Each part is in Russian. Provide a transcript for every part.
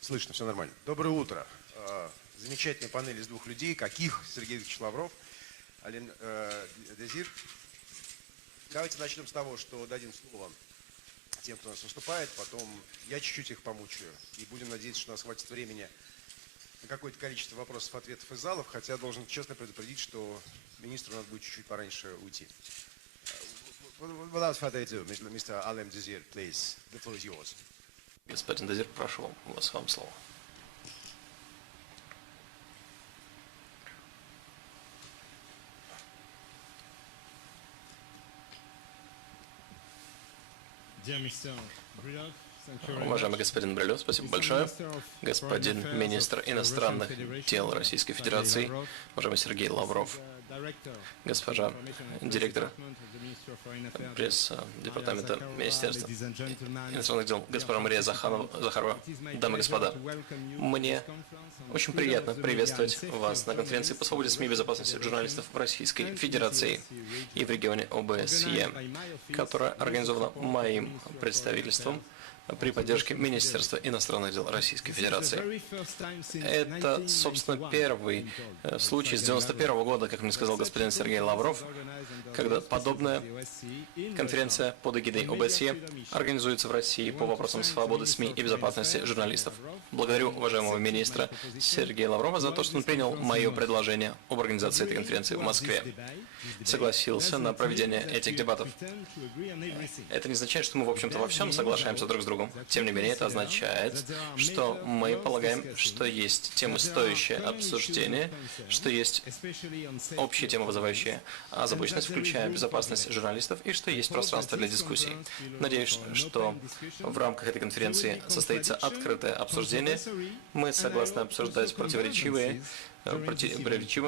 Слышно, все нормально. Доброе утро. Замечательная панель из двух людей. Каких? Сергей Викторович Лавров, Ален Дезир. Давайте начнем с того, что дадим слово тем, кто у нас выступает. Потом я чуть-чуть их помучаю. И будем надеяться, что у нас хватит времени на какое-то количество вопросов, ответов из залов. Хотя должен честно предупредить, что министру надо будет чуть-чуть пораньше уйти. Without further ado, Mr. Alem Desir, please. The floor is yours. Господин Дезир, прошу вас, вам слово. Уважаемый господин Брилев, спасибо большое. Господин министр иностранных дел Российской Федерации, уважаемый Сергей Лавров, госпожа директор пресс-департамента Министерства иностранных дел, госпожа Мария Захарова, дамы и господа, мне очень приятно приветствовать вас на конференции по свободе СМИ и безопасности журналистов в Российской Федерации и в регионе ОБСЕ, которая организована моим представительством при поддержке Министерства иностранных дел Российской Федерации. Это, собственно, первый случай с 1991 года, как мне сказал господин Сергей Лавров, когда подобная конференция под эгидой ОБСЕ организуется в России по вопросам свободы СМИ и безопасности журналистов. Благодарю уважаемого министра Сергея Лаврова за то, что он принял мое предложение об организации этой конференции в Москве. Согласился на проведение этих дебатов. Это не означает, что мы, в общем-то, во всем соглашаемся друг с другом. Тем не менее, это означает, что мы полагаем, что есть темы, стоящие обсуждения, что есть общие темы, вызывающие озабоченность, включая безопасность журналистов, и что есть пространство для дискуссий. Надеюсь, что в рамках этой конференции состоится открытое обсуждение. Мы согласны обсуждать противоречивые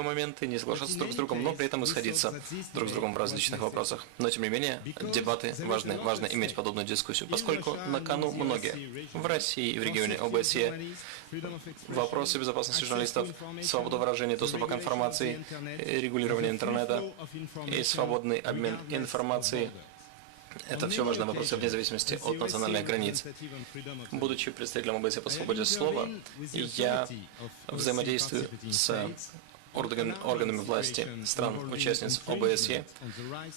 моменты, не соглашаться друг с другом, но при этом и сходиться друг с другом в различных вопросах. Но, тем не менее, дебаты важны. Важно иметь подобную дискуссию, поскольку на кону многие. В России и в регионе ОБСЕ вопросы безопасности журналистов, свобода выражения, доступа к информации, регулирование интернета и свободный обмен информацией. Это все важные вопросы вне зависимости от национальных границ. Будучи представителем ОБСЕ по свободе слова, я взаимодействую с органами власти стран-участниц ОБСЕ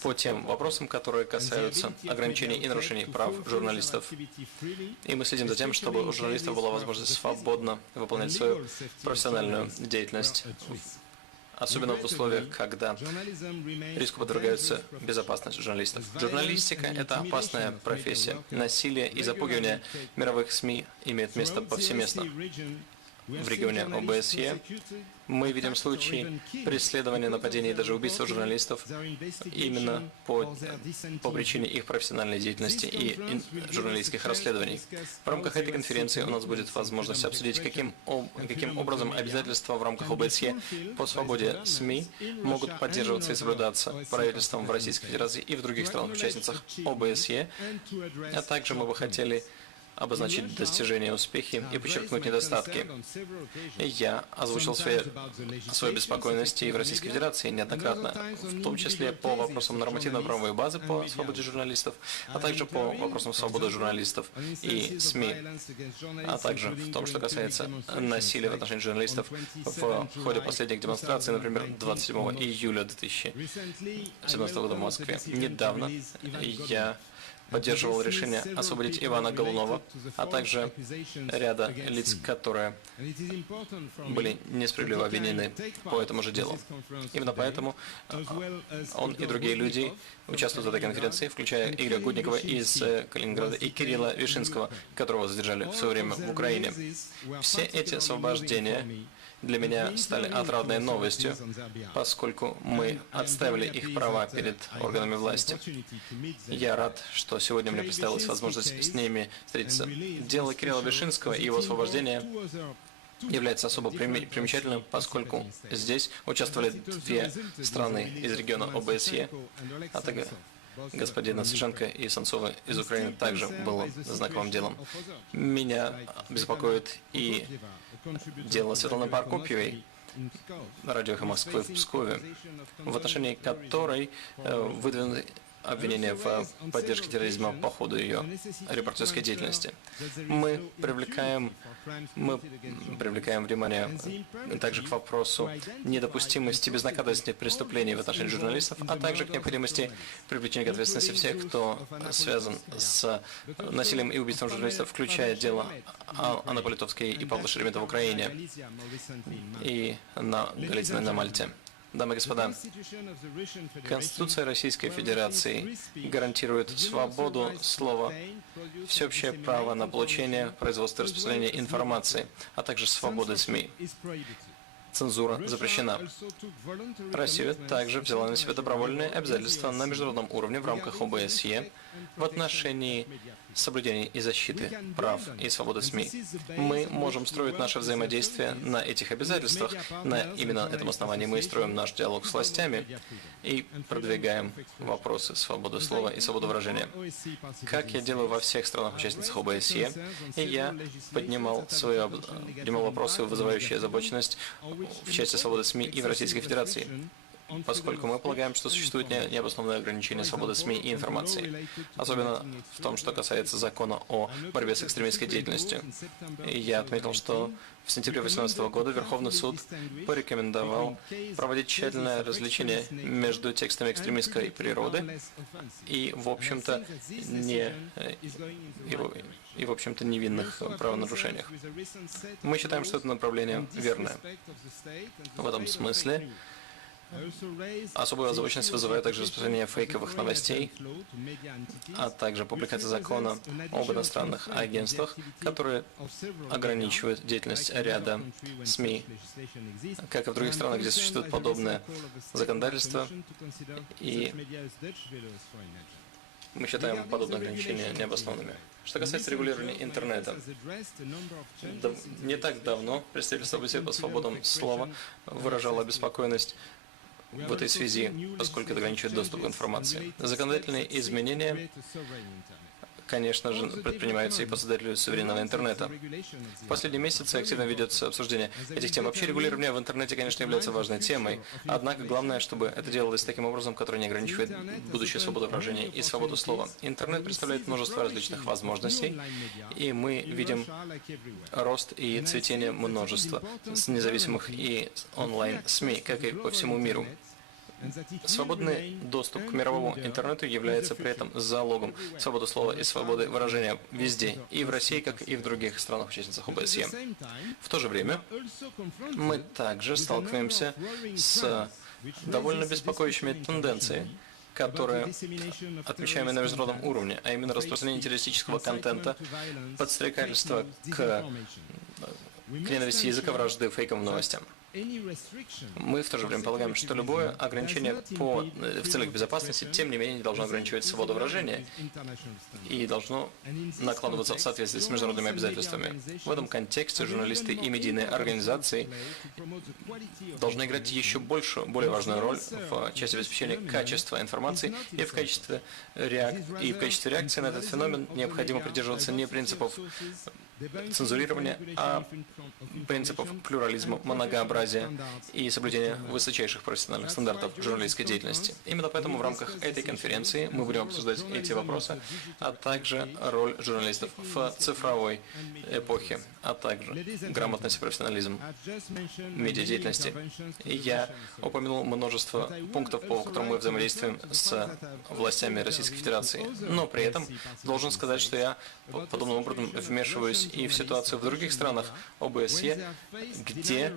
по тем вопросам, которые касаются ограничений и нарушений прав журналистов. И мы следим за тем, чтобы у журналистов была возможность свободно выполнять свою профессиональную деятельность, особенно в условиях, когда риску подвергаются безопасность журналистов. Журналистика – это опасная профессия. Насилие и запугивание мировых СМИ имеют место повсеместно. В регионе ОБСЕ мы видим случаи преследования, нападений и даже убийства журналистов именно по причине их профессиональной деятельности и журналистских расследований. В рамках этой конференции у нас будет возможность обсудить, каким образом обязательства в рамках ОБСЕ по свободе СМИ могут поддерживаться и соблюдаться правительством в Российской Федерации и в других странах-участницах ОБСЕ, а также мы бы хотели обозначить достижения и успехи и подчеркнуть недостатки. Я озвучил свою беспокойность и в Российской Федерации неоднократно, в том числе по вопросам нормативно-правовой базы по свободе журналистов, а также по вопросам свободы журналистов и СМИ, а также в том, что касается насилия в отношении журналистов в ходе последних демонстраций, например, 27 июля 2017 года в Москве. Недавно я поддерживал решение освободить Ивана Голунова, а также ряда лиц, которые были несправедливо обвинены по этому же делу. Именно поэтому он и другие люди участвуют в этой конференции, включая Игоря Гудникова из Калининграда и Кирилла Вишинского, которого задержали в свое время в Украине. Все эти освобождения для меня стали отрадной новостью, поскольку мы отстаивали их права перед органами власти. Я рад, что сегодня мне представилась возможность с ними встретиться. Дело Кирилла Вишинского и его освобождение является особо примечательным, поскольку здесь участвовали две страны из региона ОБСЕ, а также господина Сушенко и Санцова из Украины также было знакомым делом. Меня беспокоит и дело Светланы Прокопьевой, радио «Эхо Москвы» в Пскове, в отношении которой выдвинуты обвинения в поддержке терроризма по ходу ее репортерской деятельности. Мы привлекаем внимание также к вопросу недопустимости безнаказанности преступлений в отношении журналистов, а также к необходимости привлечения к ответственности всех, кто связан с насилием и убийством журналистов, включая дело Анны Политовской и Павла Шеремета в Украине и на Голицыной на Мальте. Дамы и господа, Конституция Российской Федерации гарантирует свободу слова, всеобщее право на получение, производство и распространение информации, а также свободы СМИ. Цензура запрещена. Россия также взяла на себя добровольные обязательства на международном уровне в рамках ОБСЕ в отношении соблюдения и защиты прав и свободы СМИ. Мы можем строить наше взаимодействие на этих обязательствах. На именно этом основании мы строим наш диалог с властями и продвигаем вопросы свободы слова и свободы выражения. Как я делаю во всех странах-участницах ОБСЕ, и я поднимал вопросы, вызывающие озабоченность в части свободы СМИ и в Российской Федерации, поскольку мы полагаем, что существует необоснованное ограничение свободы СМИ и информации, особенно в том, что касается закона о борьбе с экстремистской деятельностью. И я отметил, что в сентябре 2018 года Верховный суд порекомендовал проводить тщательное различие между текстами экстремистской природы и, в общем-то, невинных правонарушениях. Мы считаем, что это направление верное. В этом смысле особую озабоченность вызывает также распространение фейковых новостей, а также публикация закона об иностранных агентствах, которые ограничивают деятельность ряда СМИ, как и в других странах, где существует подобное законодательство, и мы считаем подобные ограничения необоснованными. Что касается регулирования интернета, не так давно представительство ОБСЕ по свободам слова выражало обеспокоенность в этой связи, поскольку это ограничивает доступ к информации. Законодательные изменения, конечно же, предпринимаются и по создателю суверенного интернета. В последние месяцы активно ведется обсуждение этих тем. Вообще регулирование в интернете, конечно, является важной темой, однако главное, чтобы это делалось таким образом, который не ограничивает будущую свободу выражения и свободу слова. Интернет представляет множество различных возможностей, и мы видим рост и цветение множества независимых и онлайн-СМИ, как и по всему миру. Свободный доступ к мировому интернету является при этом залогом свободы слова и свободы выражения везде, и в России, как и в других странах-участницах ОБСЕ. В то же время мы также сталкиваемся с довольно беспокоящими тенденциями, которые отмечаемы на международном уровне, а именно распространение террористического контента, подстрекательство к ненависти языка, вражды фейковым новостям. Мы в то же время полагаем, что любое ограничение в целях безопасности, тем не менее, не должно ограничивать свободу выражения и должно накладываться в соответствии с международными обязательствами. В этом контексте журналисты и медийные организации должны играть еще более важную роль в части обеспечения качества информации и в качестве реакции на этот феномен необходимо придерживаться не принципов цензурирования, а принципов плюрализма, многообразия и соблюдения высочайших профессиональных стандартов журналистской деятельности. Именно поэтому в рамках этой конференции мы будем обсуждать эти вопросы, а также роль журналистов в цифровой эпохе, а также грамотность и профессионализм медиадеятельности. И я упомянул множество пунктов, по которым мы взаимодействуем с властями Российской Федерации. Но при этом должен сказать, что я подобным образом вмешиваюсь и в ситуацию в других странах ОБСЕ, где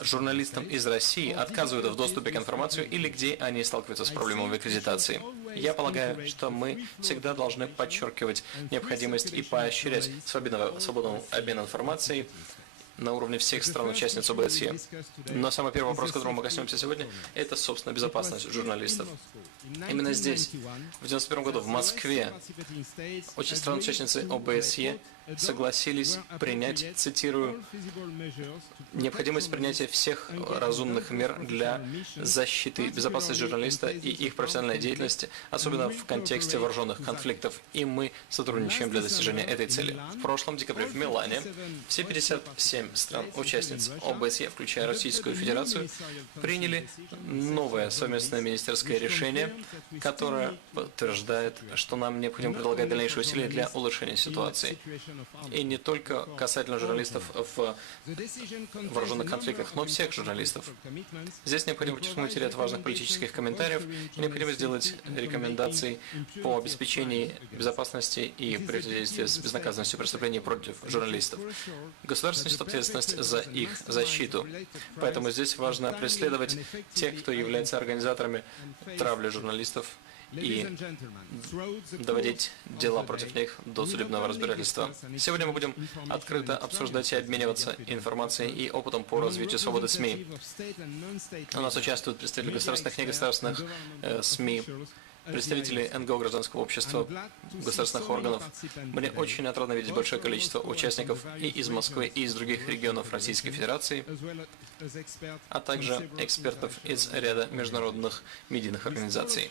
журналистам из России отказывают в доступе к информации или где они сталкиваются с проблемами аккредитации. Я полагаю, что мы всегда должны подчеркивать необходимость и поощрять свободный обмен информацией на уровне всех стран-участниц ОБСЕ. Но самый первый вопрос, которому мы коснемся сегодня, это, собственно, безопасность журналистов. Именно здесь, в 1991 году, в Москве, страны-участницы ОБСЕ согласились принять, цитирую, «необходимость принятия всех разумных мер для защиты и безопасности журналиста и их профессиональной деятельности, особенно в контексте вооруженных конфликтов, и мы сотрудничаем для достижения этой цели». В прошлом декабре в Милане все 57 7 стран-участниц ОБСЕ, включая Российскую Федерацию, приняли новое совместное министерское решение, которое подтверждает, что нам необходимо прилагать дальнейшие усилия для улучшения ситуации. И не только касательно журналистов в вооруженных конфликтах, но всех журналистов. Здесь необходимо подчеркнуть ряд важных политических комментариев и необходимо сделать рекомендации по обеспечению безопасности и противодействию с безнаказанностью преступлений против журналистов. Государство несет ответственность за их защиту. Поэтому здесь важно преследовать тех, кто является организаторами травли журналистов, и доводить дела против них до судебного разбирательства. Сегодня мы будем открыто обсуждать и обмениваться информацией и опытом по развитию свободы СМИ. У нас участвуют представители государственных и негосударственных СМИ, представители НГО, гражданского общества, государственных органов. Мне очень отрадно видеть большое количество участников и из Москвы, и из других регионов Российской Федерации, а также экспертов из ряда международных медийных организаций.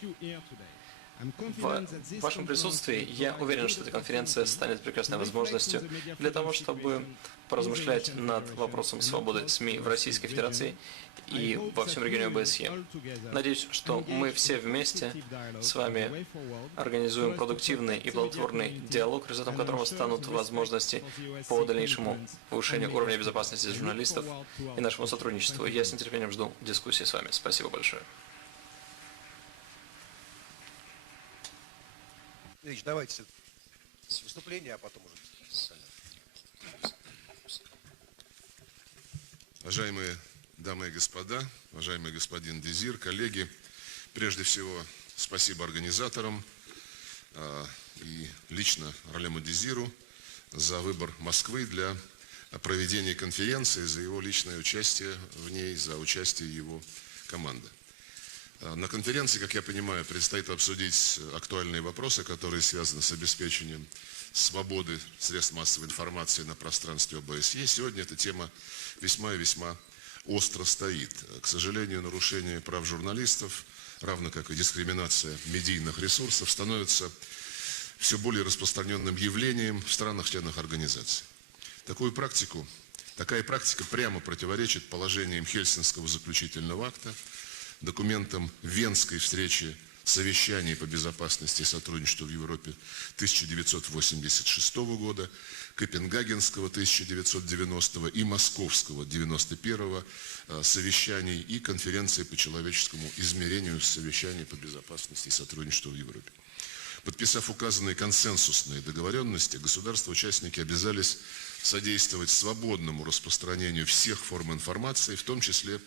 В вашем присутствии я уверен, что эта конференция станет прекрасной возможностью для того, чтобы поразмышлять над вопросом свободы СМИ в Российской Федерации и во всем регионе ОБСЕ. Надеюсь, что мы все вместе с вами организуем продуктивный и плодотворный диалог, результатом которого станут возможности по дальнейшему повышению уровня безопасности журналистов и нашему сотрудничеству. Я с нетерпением жду дискуссии с вами. Спасибо большое. Ильич, давайте с выступления, а потом уже. Уважаемые дамы и господа, уважаемый господин Дезир, коллеги, прежде всего спасибо организаторам и лично Ролему Дезиру за выбор Москвы для проведения конференции, за его личное участие в ней, за участие его команды. На конференции, как я понимаю, предстоит обсудить актуальные вопросы, которые связаны с обеспечением свободы средств массовой информации на пространстве ОБСЕ. Сегодня эта тема весьма и весьма остро стоит. К сожалению, нарушение прав журналистов, равно как и дискриминация медийных ресурсов, становится все более распространенным явлением в странах-членах организации. Такая практика прямо противоречит положениям Хельсинского заключительного акта, документам Венской встречи совещаний по безопасности и сотрудничеству в Европе 1986 года, Копенгагенского 1990 и Московского 91 совещаний и конференции по человеческому измерению совещаний по безопасности и сотрудничеству в Европе. Подписав указанные консенсусные договоренности, государства-участники обязались содействовать свободному распространению всех форм информации, в том числе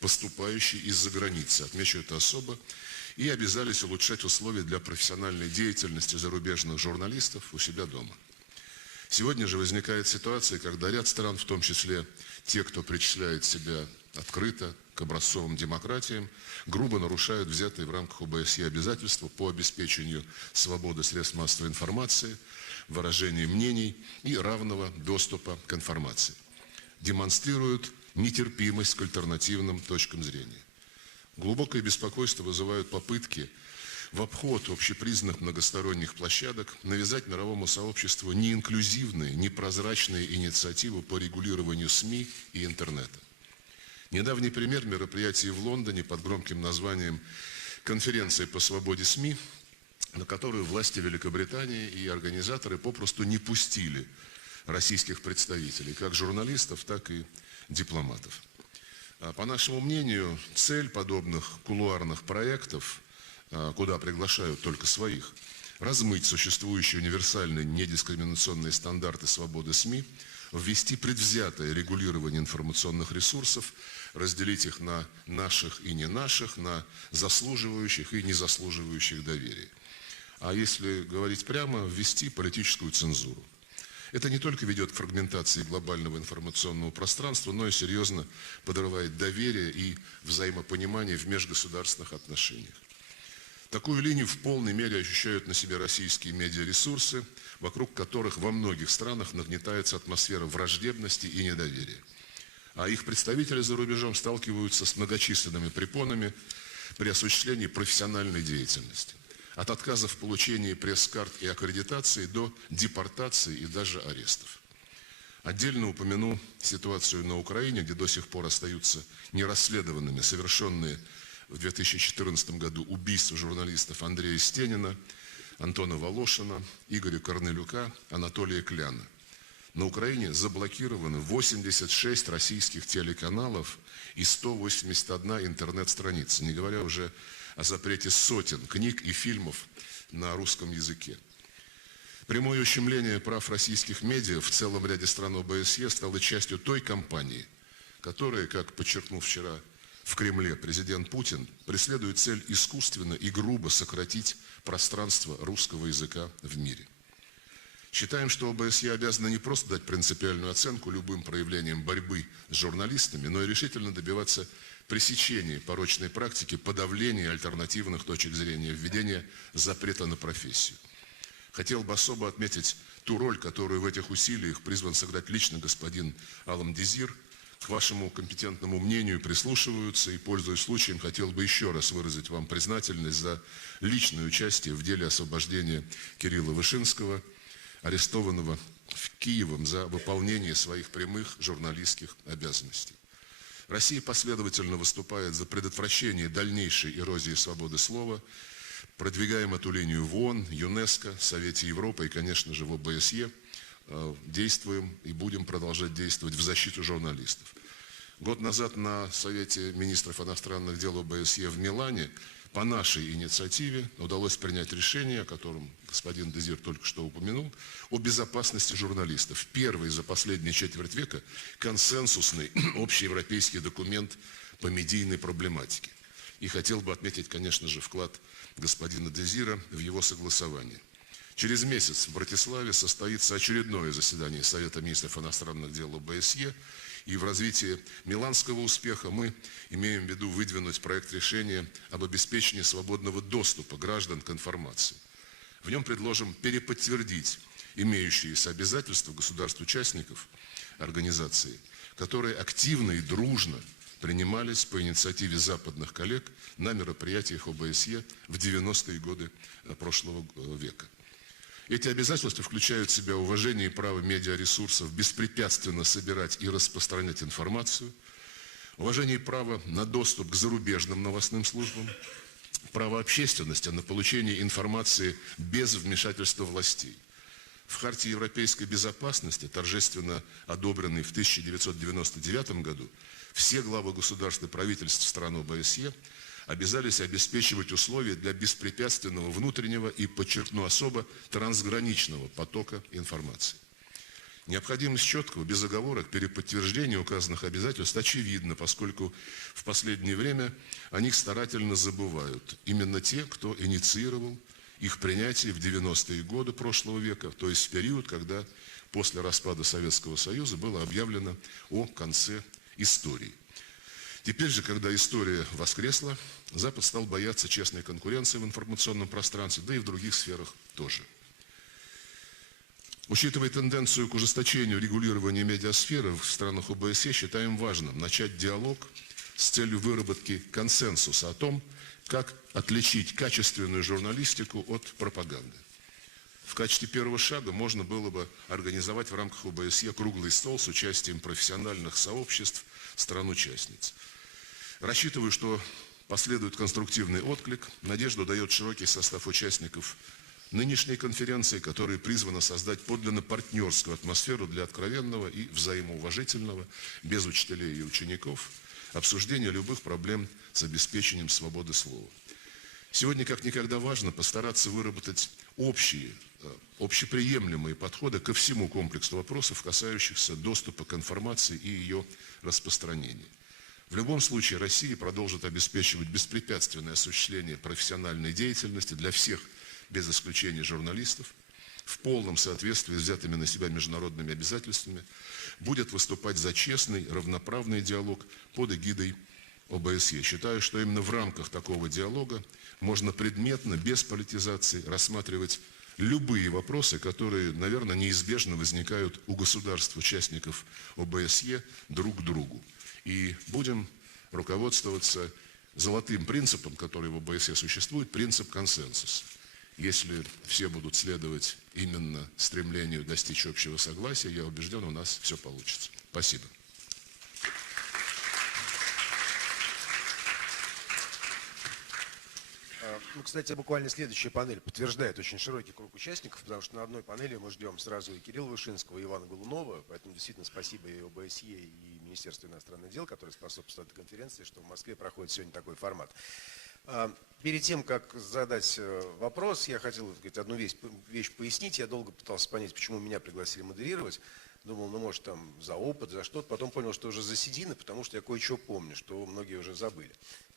поступающей из-за границы, отмечу это особо, и обязались улучшать условия для профессиональной деятельности зарубежных журналистов у себя дома. Сегодня же возникает ситуация, когда ряд стран, в том числе те, кто причисляет себя открыто к образцовым демократиям, грубо нарушают взятые в рамках ОБСЕ обязательства по обеспечению свободы средств массовой информации, выражения мнений и равного доступа к информации. Демонстрируют нетерпимость к альтернативным точкам зрения. Глубокое беспокойство вызывают попытки в обход общепризнанных многосторонних площадок навязать мировому сообществу неинклюзивные, непрозрачные инициативы по регулированию СМИ и интернета. Недавний пример мероприятия в Лондоне под громким названием «Конференция по свободе СМИ», на которую власти Великобритании и организаторы попросту не пустили российских представителей, как журналистов, так и дипломатов. По нашему мнению, цель подобных кулуарных проектов, куда приглашают только своих, размыть существующие универсальные недискриминационные стандарты свободы СМИ, ввести предвзятое регулирование информационных ресурсов, разделить их на наших и не наших, на заслуживающих и не заслуживающих доверия. А если говорить прямо, ввести политическую цензуру. Это не только ведет к фрагментации глобального информационного пространства, но и серьезно подрывает доверие и взаимопонимание в межгосударственных отношениях. Такую линию в полной мере ощущают на себе российские медиаресурсы, вокруг которых во многих странах нагнетается атмосфера враждебности и недоверия. А их представители за рубежом сталкиваются с многочисленными препонами при осуществлении профессиональной деятельности. От отказа в получении пресс-карт и аккредитации до депортации и даже арестов. Отдельно упомяну ситуацию на Украине, где до сих пор остаются нерасследованными совершенные в 2014 году убийства журналистов Андрея Стенина, Антона Волошина, Игоря Корнелюка, Анатолия Кляна. На Украине заблокированы 86 российских телеканалов и 181 интернет-страница, не говоря уже о запрете сотен книг и фильмов на русском языке. Прямое ущемление прав российских медиа в целом ряде стран ОБСЕ стало частью той кампании, которая, как подчеркнул вчера в Кремле президент Путин, преследует цель искусственно и грубо сократить пространство русского языка в мире. Считаем, что ОБСЕ обязана не просто дать принципиальную оценку любым проявлениям борьбы с журналистами, но и решительно добиваться пресечения порочной практики, подавления альтернативных точек зрения, введения запрета на профессию. Хотел бы особо отметить ту роль, которую в этих усилиях призван сыграть лично господин Алам Дезир. К вашему компетентному мнению прислушиваются, и, пользуясь случаем, хотел бы еще раз выразить вам признательность за личное участие в деле освобождения Кирилла Вышинского, арестованного в Киеве за выполнение своих прямых журналистских обязанностей. Россия последовательно выступает за предотвращение дальнейшей эрозии свободы слова, продвигаем эту линию в ООН, ЮНЕСКО, Совете Европы и, конечно же, в ОБСЕ. Действуем и будем продолжать действовать в защиту журналистов. Год назад на Совете министров иностранных дел ОБСЕ в Милане по нашей инициативе удалось принять решение, о котором господин Дезир только что упомянул, о безопасности журналистов. Первый за последние четверть века консенсусный общеевропейский документ по медийной проблематике. И хотел бы отметить, конечно же, вклад господина Дезира в его согласование. Через месяц в Братиславе состоится очередное заседание Совета министров иностранных дел ОБСЕ, и в развитии миланского успеха мы имеем в виду выдвинуть проект решения об обеспечении свободного доступа граждан к информации. В нем предложим переподтвердить имеющиеся обязательства государств-участников организации, которые активно и дружно принимались по инициативе западных коллег на мероприятиях ОБСЕ в 90-е годы прошлого века. Эти обязательства включают в себя уважение и право медиаресурсов беспрепятственно собирать и распространять информацию, уважение и право на доступ к зарубежным новостным службам, право общественности на получение информации без вмешательства властей. В Хартии европейской безопасности, торжественно одобренной в 1999 году, все главы государств и правительств стран ОБСЕ обязались обеспечивать условия для беспрепятственного внутреннего и, подчеркну особо, трансграничного потока информации. Необходимость четкого, без оговорок, переподтверждения указанных обязательств очевидна, поскольку в последнее время о них старательно забывают именно те, кто инициировал их принятие в 90-е годы прошлого века, то есть в период, когда после распада Советского Союза было объявлено о конце истории. Теперь же, когда история воскресла, Запад стал бояться честной конкуренции в информационном пространстве, да и в других сферах тоже. Учитывая тенденцию к ужесточению регулирования медиасферы в странах ОБСЕ, считаем важным начать диалог с целью выработки консенсуса о том, как отличить качественную журналистику от пропаганды. В качестве первого шага можно было бы организовать в рамках ОБСЕ круглый стол с участием профессиональных сообществ стран-участниц. Рассчитываю, что последует конструктивный отклик. Надежду дает широкий состав участников нынешней конференции, которая призвана создать подлинно партнерскую атмосферу для откровенного и взаимоуважительного, без учителей и учеников, обсуждения любых проблем с обеспечением свободы слова. Сегодня как никогда важно постараться выработать общеприемлемые подходы ко всему комплексу вопросов, касающихся доступа к информации и ее распространения. В любом случае Россия продолжит обеспечивать беспрепятственное осуществление профессиональной деятельности для всех, без исключения журналистов, в полном соответствии с взятыми на себя международными обязательствами, будет выступать за честный, равноправный диалог под эгидой ОБСЕ. Считаю, что именно в рамках такого диалога можно предметно, без политизации, рассматривать любые вопросы, которые, наверное, неизбежно возникают у государств-участников ОБСЕ друг к другу. И будем руководствоваться золотым принципом, который в ОБСЕ существует, принцип консенсуса. Если все будут следовать именно стремлению достичь общего согласия, я убежден, у нас все получится. Спасибо. Ну, кстати, буквально следующая панель подтверждает очень широкий круг участников, потому что на одной панели мы ждем сразу и Кирилла Вышинского, и Ивана Голунова, поэтому действительно спасибо и ОБСЕ, и Министерству иностранных дел, которые способствуют этой конференции, что в Москве проходит сегодня такой формат. Перед тем, как задать вопрос, я хотел, так сказать, одну вещь пояснить. Я долго пытался понять, почему меня пригласили модерировать. Думал, ну, может, там за опыт, за что-то. Потом понял, что уже за седины, потому что я кое-что помню, что многие уже забыли.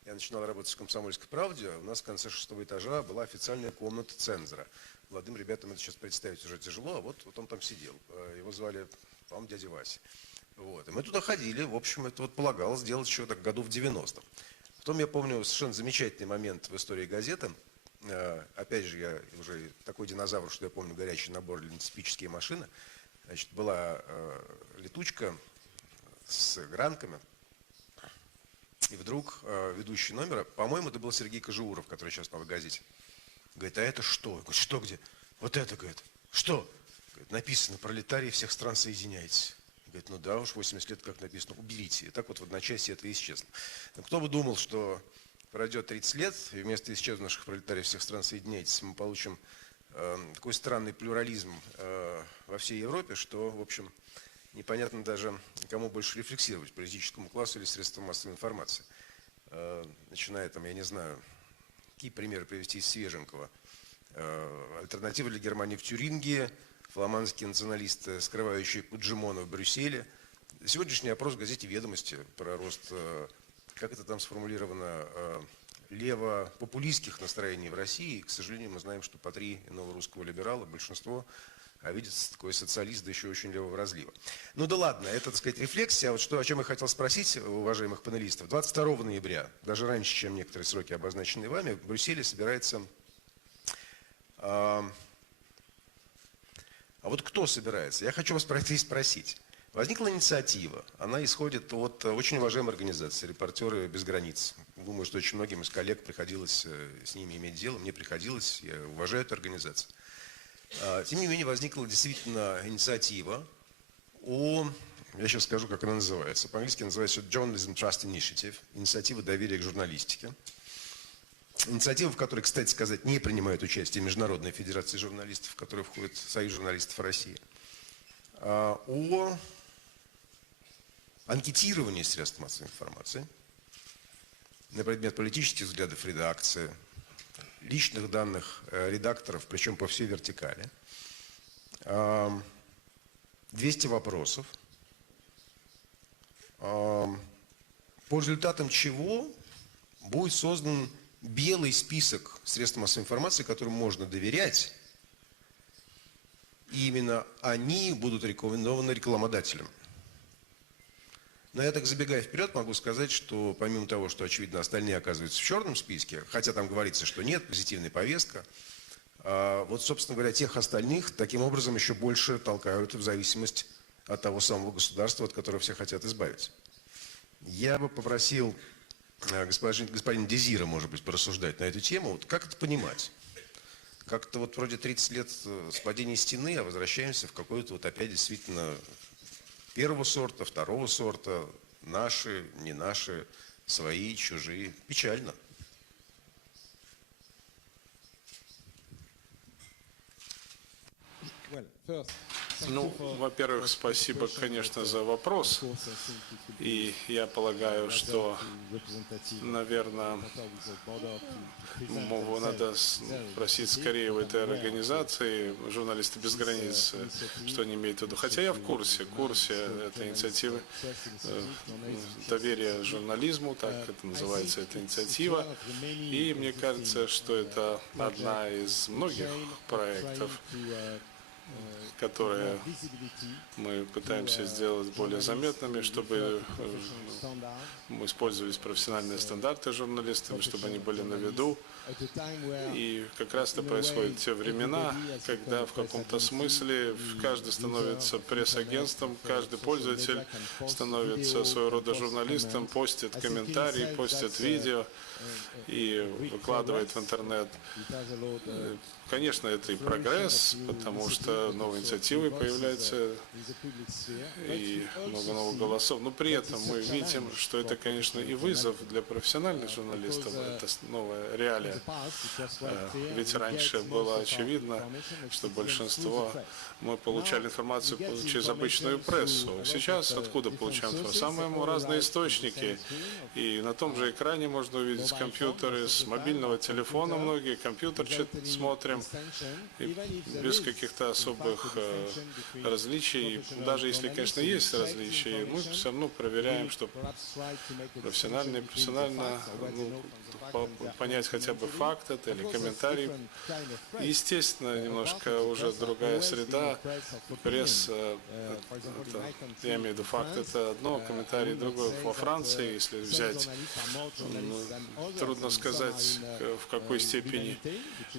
Я начинал работать в «Комсомольской правде». У нас в конце 6-го этажа была официальная комната цензора. Молодым ребятам это сейчас представить уже тяжело, а вот он там сидел. Его звали, по-моему, дядя Вася. Вот. И мы туда ходили. В общем, это вот полагалось делать еще так году в 90-м. Потом я помню совершенно замечательный момент в истории газеты. Опять же, я уже такой динозавр, что я помню горячий набор линотипические машины. Значит, была летучка с гранками. И вдруг ведущий номера, по-моему, это был Сергей Кожеуров, который сейчас в «Новой газете». Говорит, а это что? Я говорю, что где? Вот это, говорит. Что? Говорит, написано, пролетарии всех стран соединяйтесь. Говорит, ну да уж, 80 лет как написано, уберите. И так вот в одночасье это исчезло. Но кто бы думал, что пройдет 30 лет, и вместо исчезнувших пролетариев всех стран соединяйтесь, мы получим такой странный плюрализм во всей Европе, что, в общем, непонятно даже, кому больше рефлексировать, политическому классу или средствам массовой информации. Начиная там, я не знаю, какие примеры привести из свеженького. Альтернатива для Германии в Тюрингии, фламандские националисты, скрывающие Пуджимона в Брюсселе. Сегодняшний опрос в газете «Ведомости» про рост, как это там сформулировано, лево-популистских настроений в России. И, к сожалению, мы знаем, что по 3 иного русского либерала, большинство, а видится такой социалист, да еще очень левого разлива. Ну да ладно, это, так сказать, рефлексия. А вот что, о чем я хотел спросить уважаемых панелистов. 22 ноября, даже раньше, чем некоторые сроки, обозначенные вами, в Брюсселе собирается... А вот кто собирается? Я хочу вас про это и спросить. Возникла инициатива. Она исходит от очень уважаемой организации «Репортеры без границ». Думаю, что очень многим из коллег приходилось с ними иметь дело. Мне приходилось, я уважаю эту организацию. Тем не менее, возникла действительно инициатива я сейчас скажу, как она называется. По-английски называется Journalism Trust Initiative, инициатива доверия к журналистике. Инициатива, в которой, кстати сказать, не принимает участие Международная федерация журналистов, в которую входит Союз журналистов России, о анкетировании средств массовой информации на предмет политических взглядов редакции, личных данных редакторов, причем по всей вертикали, 200 вопросов, по результатам чего будет создан белый список средств массовой информации, которым можно доверять, и именно они будут рекомендованы рекламодателям. Но я так, забегая вперед, могу сказать, что помимо того, что, очевидно, остальные оказываются в черном списке, хотя там говорится, что нет, позитивная повестка, вот, собственно говоря, тех остальных таким образом еще больше толкают в зависимость от того самого государства, от которого все хотят избавиться. Я бы попросил господина Дезира, может быть, порассуждать на эту тему. Вот как это понимать? Как-то вот вроде 30 лет с падения стены, а возвращаемся в какой-то вот опять действительно первого сорта, второго сорта, наши, не наши, свои, чужие. Печально. Ну, во-первых, спасибо, конечно, за вопрос. И я полагаю, что, наверное, надо спросить скорее у этой организации «Журналисты без границ», что они имеют в виду. Хотя я в курсе этой инициативы доверия журнализму, так это называется, эта инициатива. И мне кажется, что это одна из многих проектов, которые мы пытаемся сделать более заметными, чтобы использовались профессиональные стандарты журналистами, чтобы они были на виду, И как раз это происходит в те времена, когда в каком-то смысле каждый становится пресс-агентством, каждый пользователь становится своего рода журналистом, постит комментарии, постит видео и выкладывает в интернет. Конечно, это и прогресс, потому что новые инициативы появляются и много новых голосов. Но при этом мы видим, что это, конечно, и вызов для профессиональных журналистов. Это новая реалия. Ведь раньше было очевидно, что большинство мы получали информацию через обычную прессу. Сейчас откуда получаем информацию? Самые разные источники. И на том же экране можно увидеть компьютеры, с мобильного телефона многие, компьютер смотрим. И без каких-то особых различий, даже если, конечно, есть различия, мы все равно проверяем, что профессионально и профессионально понять хотя бы факт это или комментарий. Естественно, немножко уже другая среда, пресса, я имею в виду факт, это одно, комментарий другое. Во Франции, если взять, трудно сказать, в какой степени,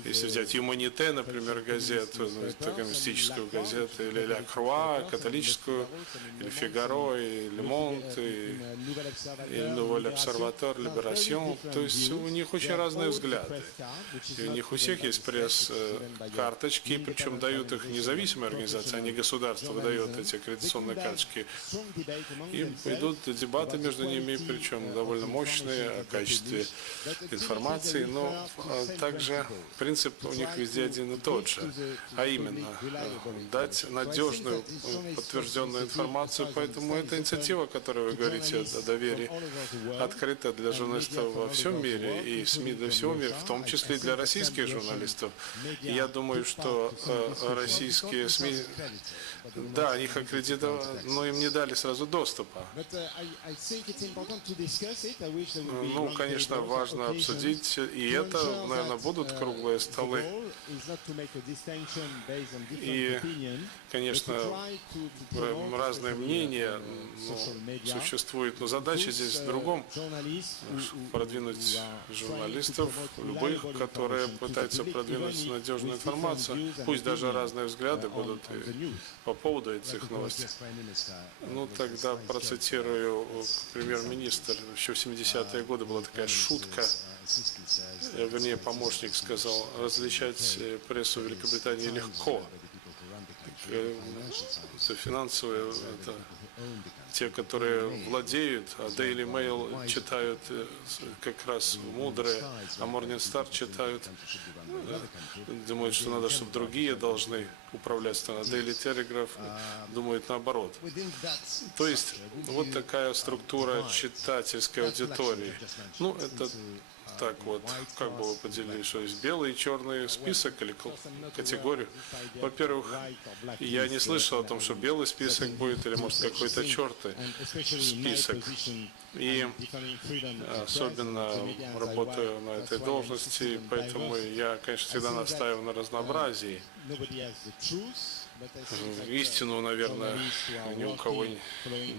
если взять «Юманите», например, газету, коммунистическую газету, или «Ля Круа», католическую, или «Фигаро», и «Ле Монт», и «Nouvel Observateur», «Libération». То есть у них очень разные взгляды. И у них у всех есть пресс-карточки, причем дают их независимые организации, а не государство выдает эти аккредитационные карточки. И идут дебаты между ними, причем довольно мощные о качестве информации, но также принцип у них везде один и тот же, а именно дать надежную, подтвержденную информацию. Поэтому эта инициатива, о которой вы говорите, о доверии, открыта для журналистов во всем мире и СМИ для всего мира, в том числе и для российских журналистов. И я думаю, что российские СМИ, да, их аккредитовали, но им не дали сразу доступа. Ну, конечно, важно обсудить, и это, наверное, будут круглые столы. И, конечно, разные мнения существуют, но задача здесь в другом – продвинуть журналистов, любых, которые пытаются продвинуть надежную информацию, пусть даже разные взгляды будут и по поводу этих новостей. Ну, тогда процитирую премьер-министр. Еще в 70-е годы была такая шутка, вернее, помощник сказал, различать прессу в Великобритании легко. Это финансовые, это те, которые владеют, а Daily Mail читают как раз мудрые, а Morning Star читают, думают, что надо, чтобы другие должны управлять страной. Daily Telegraph думают наоборот. То есть вот такая структура читательской аудитории. Ну, это так вот, как бы вы поделили, что есть белый и черный список или категорию. Во-первых, я не слышал о том, что белый список будет или, может, какой-то черный список. И особенно работаю на этой должности, поэтому я, конечно, всегда настаиваю на разнообразии. Истину, наверное, ни у кого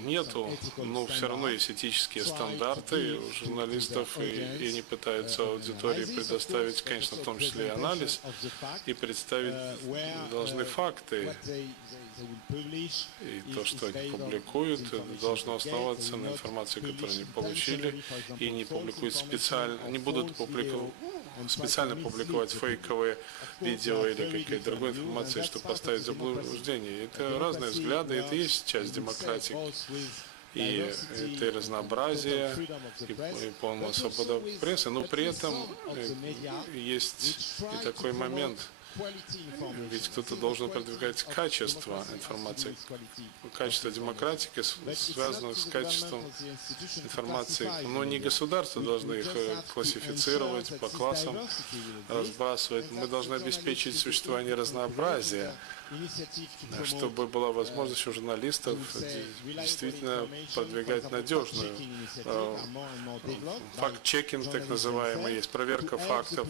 нету, но все равно есть этические стандарты у журналистов, и они пытаются аудитории предоставить, конечно, в том числе и анализ, и представить должны факты. И то, что они публикуют, должно основываться на информации, которую они получили, и не публикуют специально, не будут специально публиковать фейковые видео или какая-то другая информация, чтобы поставить в заблуждение. Это разные взгляды, это и есть часть демократии. И это и разнообразие, и полная свобода прессы, но при этом есть и такой момент, ведь кто-то должен продвигать качество информации. Качество демократики связано с качеством информации. Но не государство должны их классифицировать по классам, разбрасывать. Мы должны обеспечить существование разнообразия, чтобы была возможность у журналистов действительно продвигать надежную. Факт-чекинг, так называемый, есть проверка фактов.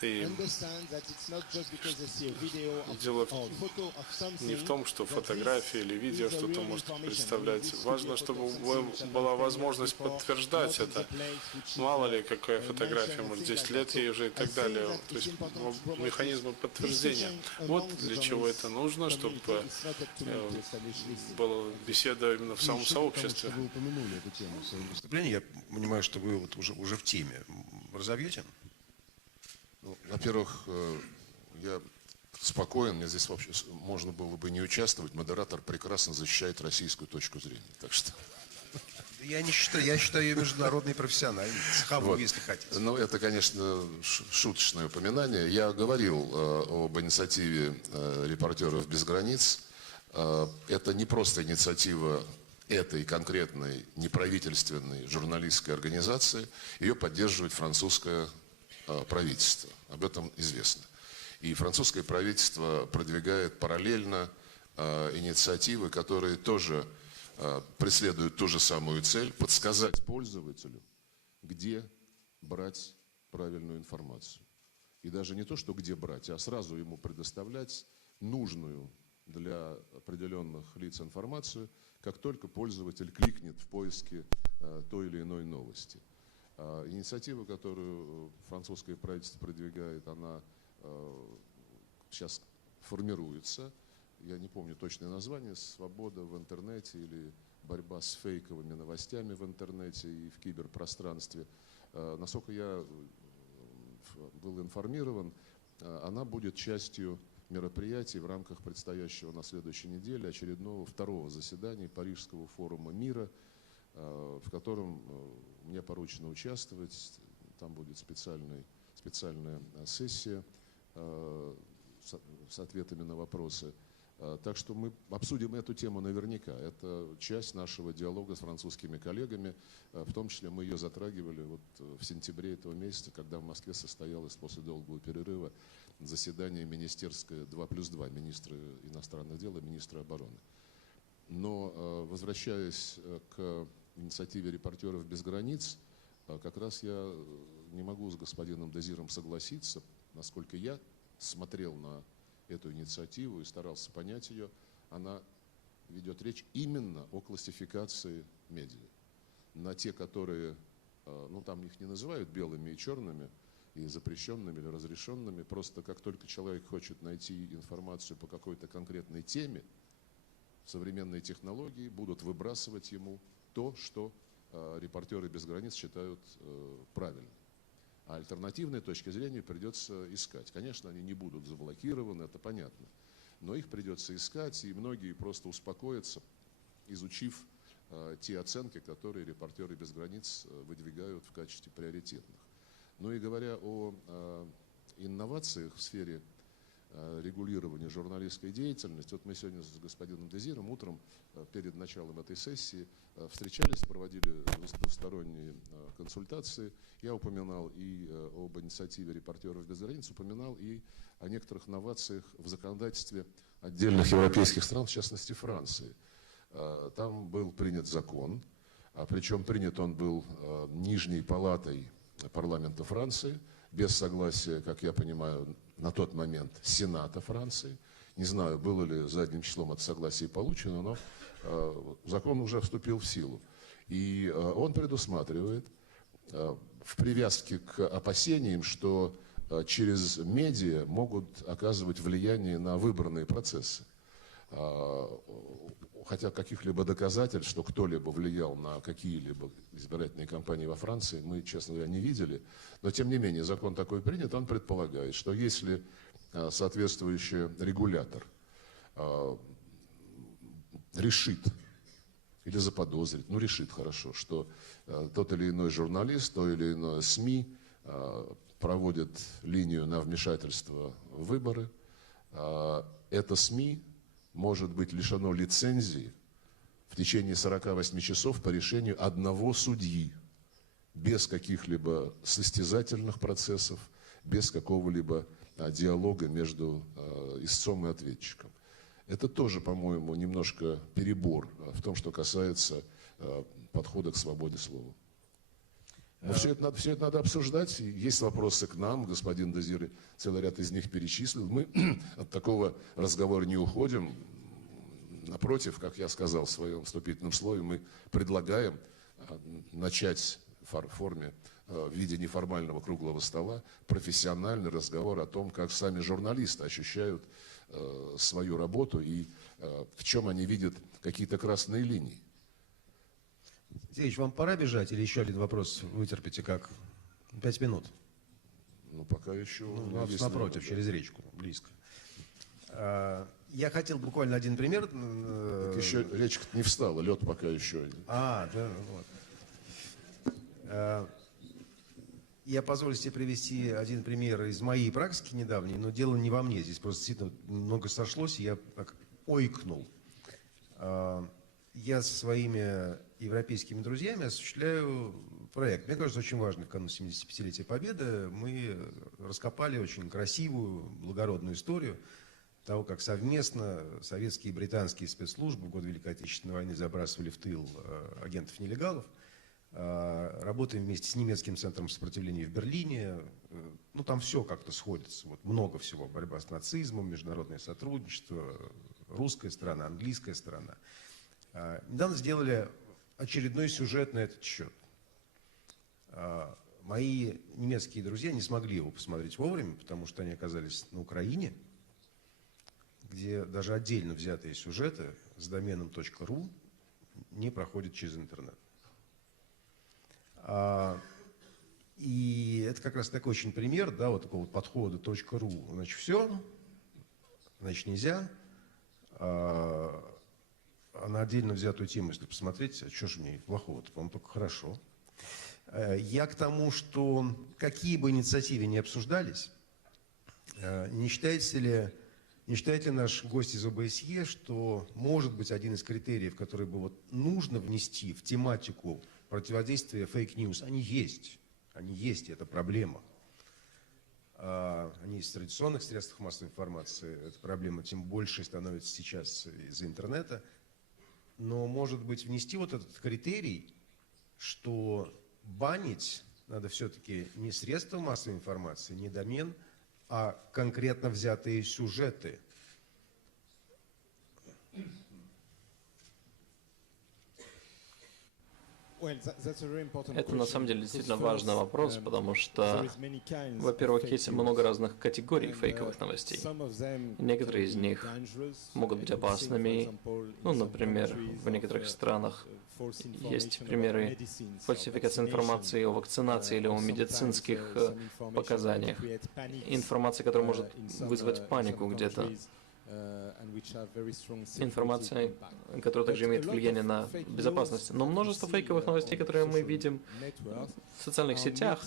И дело не в том, что фотография или видео что-то может представлять. Важно, чтобы была возможность подтверждать это. Мало ли, какая фотография, может, 10 лет ей уже и так далее. То есть механизмы подтверждения. Вот для чего это нужно, чтобы была беседа именно в самом сообществе. Выступление, я понимаю, что вы вот уже в теме. Разовьете? Во-первых, я спокоен, мне здесь вообще можно было бы не участвовать. Модератор прекрасно защищает российскую точку зрения. Так что... Я считаю ее международной и профессиональной. Схаву, вот. Если хотите. Ну, это, конечно, шуточное упоминание. Я говорил об инициативе «Репортеров без границ». Это не просто инициатива этой конкретной неправительственной журналистской организации. Ее поддерживает французское правительство. Об этом известно. И французское правительство продвигает параллельно инициативы, которые тоже преследуют ту же самую цель – подсказать пользователю, где брать правильную информацию. И даже не то, что где брать, а сразу ему предоставлять нужную для определенных лиц информацию, как только пользователь кликнет в поиске той или иной новости. Инициатива, которую французское правительство продвигает, она сейчас формируется. Я не помню точное название, «Свобода в интернете» или «Борьба с фейковыми новостями в интернете и в киберпространстве». Насколько я был информирован, она будет частью мероприятий в рамках предстоящего на следующей неделе очередного второго заседания Парижского форума мира, в котором мне поручено участвовать. Там будет специальная сессия с ответами на вопросы. Так что мы обсудим эту тему наверняка. Это часть нашего диалога с французскими коллегами. В том числе мы ее затрагивали вот в сентябре этого месяца, когда в Москве состоялось после долгого перерыва заседание министерское 2+2, министра иностранных дел и министра обороны. Но возвращаясь к инициативе «Репортеров без границ», как раз я не могу с господином Дезиром согласиться, насколько я смотрел на эту инициативу и старался понять ее, она ведет речь именно о классификации медиа. На те, которые, ну там их не называют белыми и черными, и запрещенными или разрешенными, просто как только человек хочет найти информацию по какой-то конкретной теме, современные технологии будут выбрасывать ему то, что репортеры без границ считают правильным. А альтернативные точки зрения придется искать. Конечно, они не будут заблокированы, это понятно. Но их придется искать, и многие просто успокоятся, изучив те оценки, которые репортеры без границ выдвигают в качестве приоритетных. Ну и говоря о инновациях в сфере регулирования журналистской деятельности. Вот мы сегодня с господином Дезиром утром перед началом этой сессии встречались, проводили двусторонние консультации. Я упоминал и об инициативе «Репортеров без границ», упоминал и о некоторых новациях в законодательстве отдельных европейских стран, в частности Франции. Там был принят закон, причем принят он был нижней палатой парламента Франции, без согласия, как я понимаю, на тот момент Сената Франции. Не знаю, было ли задним числом это согласие получено, но закон уже вступил в силу. И он предусматривает в привязке к опасениям, что через медиа могут оказывать влияние на выборные процессы. Хотя каких-либо доказательств, что кто-либо влиял на какие-либо избирательные кампании во Франции, мы, честно говоря, не видели. Но, тем не менее, закон такой принят, он предполагает, что если соответствующий регулятор решит или заподозрит, ну, решит хорошо, что тот или иной журналист, то или иное СМИ проводит линию на вмешательство в выборы, это СМИ может быть лишено лицензии в течение 48 часов по решению одного судьи, без каких-либо состязательных процессов, без какого-либо диалога между истцом и ответчиком. Это тоже, по-моему, немножко перебор в том, что касается подхода к свободе слова. Но все это надо обсуждать. Есть вопросы к нам, господин Дезир целый ряд из них перечислил. Мы от такого разговора не уходим. Напротив, как я сказал в своем вступительном слове, мы предлагаем начать в форме, в виде неформального круглого стола, профессиональный разговор о том, как сами журналисты ощущают свою работу и в чем они видят какие-то красные линии. Сергеевич, вам пора бежать или еще один вопрос вытерпите как? 5 минут. Ну, пока еще... Напротив, через речку, близко. Я хотел буквально один пример. Так еще речка не встала, лед пока еще... Да, вот. Я позволю себе привести один пример из моей практики недавней, но дело не во мне. Здесь просто действительно много сошлось, и я так ойкнул. Я со своими европейскими друзьями осуществляю проект. Мне кажется, очень важный в канун 75-летия Победы. Мы раскопали очень красивую, благородную историю того, как совместно советские и британские спецслужбы в годы Великой Отечественной войны забрасывали в тыл агентов-нелегалов. Работаем вместе с немецким центром сопротивления в Берлине. Ну, там все как-то сходится. Вот много всего. Борьба с нацизмом, международное сотрудничество, русская сторона, английская сторона. Недавно сделали очередной сюжет на этот счет. Мои немецкие друзья не смогли его посмотреть вовремя, потому что они оказались на Украине, где даже отдельно взятые сюжеты с доменом .ru не проходят через интернет. И это как раз такой очень пример, да, вот такого вот подхода .ru. Значит, все, значит, нельзя. А на отдельно взятую тему, если посмотреть, а что же мне плохого-то, по-моему, только хорошо. Я к тому, что какие бы инициативы ни обсуждались, не считает ли наш гость из ОБСЕ, что может быть один из критериев, который бы вот нужно внести в тематику противодействия фейк-ньюс, они есть, и это проблема. Они есть в традиционных средствах массовой информации, эта проблема тем больше становится сейчас из-за интернета. Но, может быть, внести вот этот критерий, что банить надо все-таки не средства массовой информации, не домен, а конкретно взятые сюжеты. Это на самом деле действительно важный вопрос, потому что, во-первых, есть много разных категорий фейковых новостей. Некоторые из них могут быть опасными. Ну, например, в некоторых странах есть примеры фальсификации информации о вакцинации или о медицинских показаниях. Информация, которая может вызвать панику где-то. Информация, которая также имеет влияние на безопасность. Но множество фейковых новостей, которые мы видим в социальных сетях,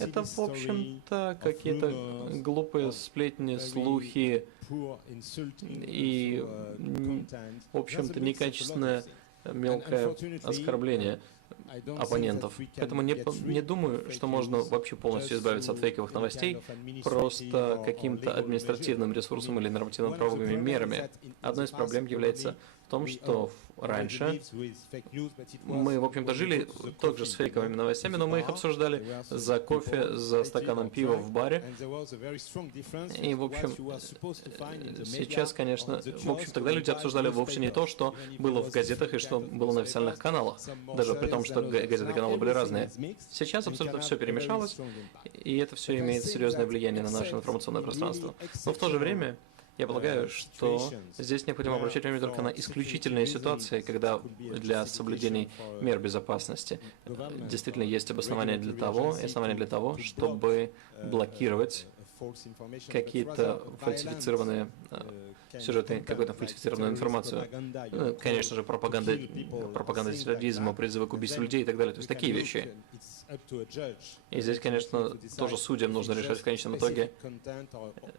это, в общем-то, какие-то глупые сплетни, слухи и, в общем-то, некачественное мелкое оскорбление оппонентов. Поэтому не думаю, что можно вообще полностью избавиться от фейковых новостей просто каким-то административным ресурсом или нормативно-правовыми мерами. Одной из проблем является в том, что раньше мы, в общем-то, жили также с фейковыми новостями, но мы их обсуждали за кофе, за стаканом пива в баре. И, в общем, сейчас, конечно, в общем, тогда люди обсуждали вовсе не то, что было в газетах и что было на официальных каналах, даже при том, что газеты и каналы были разные. Сейчас абсолютно все перемешалось, и это все имеет серьезное влияние на наше информационное пространство. Но в то же время я полагаю, что здесь необходимо обращать внимание только на исключительные ситуации, когда для соблюдения мер безопасности действительно есть основания для того, чтобы блокировать какие-то фальсифицированные сюжеты, какую-то фальсифицированную информацию. Конечно же, пропаганда терроризма, призывы к убийству людей и так далее. То есть такие вещи. И здесь, конечно, тоже судьям нужно решать в конечном итоге,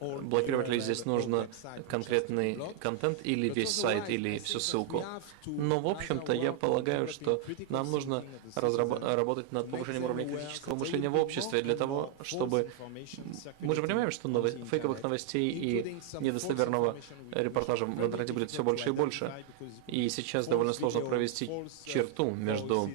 блокировать ли здесь нужно конкретный контент или весь сайт, или всю ссылку. Но, в общем-то, я полагаю, что нам нужно работать над повышением уровня критического мышления в обществе для того, чтобы... Мы же понимаем, что фейковых новостей и недостоверного репортажа в интернете будет все больше и больше. И сейчас довольно сложно провести черту между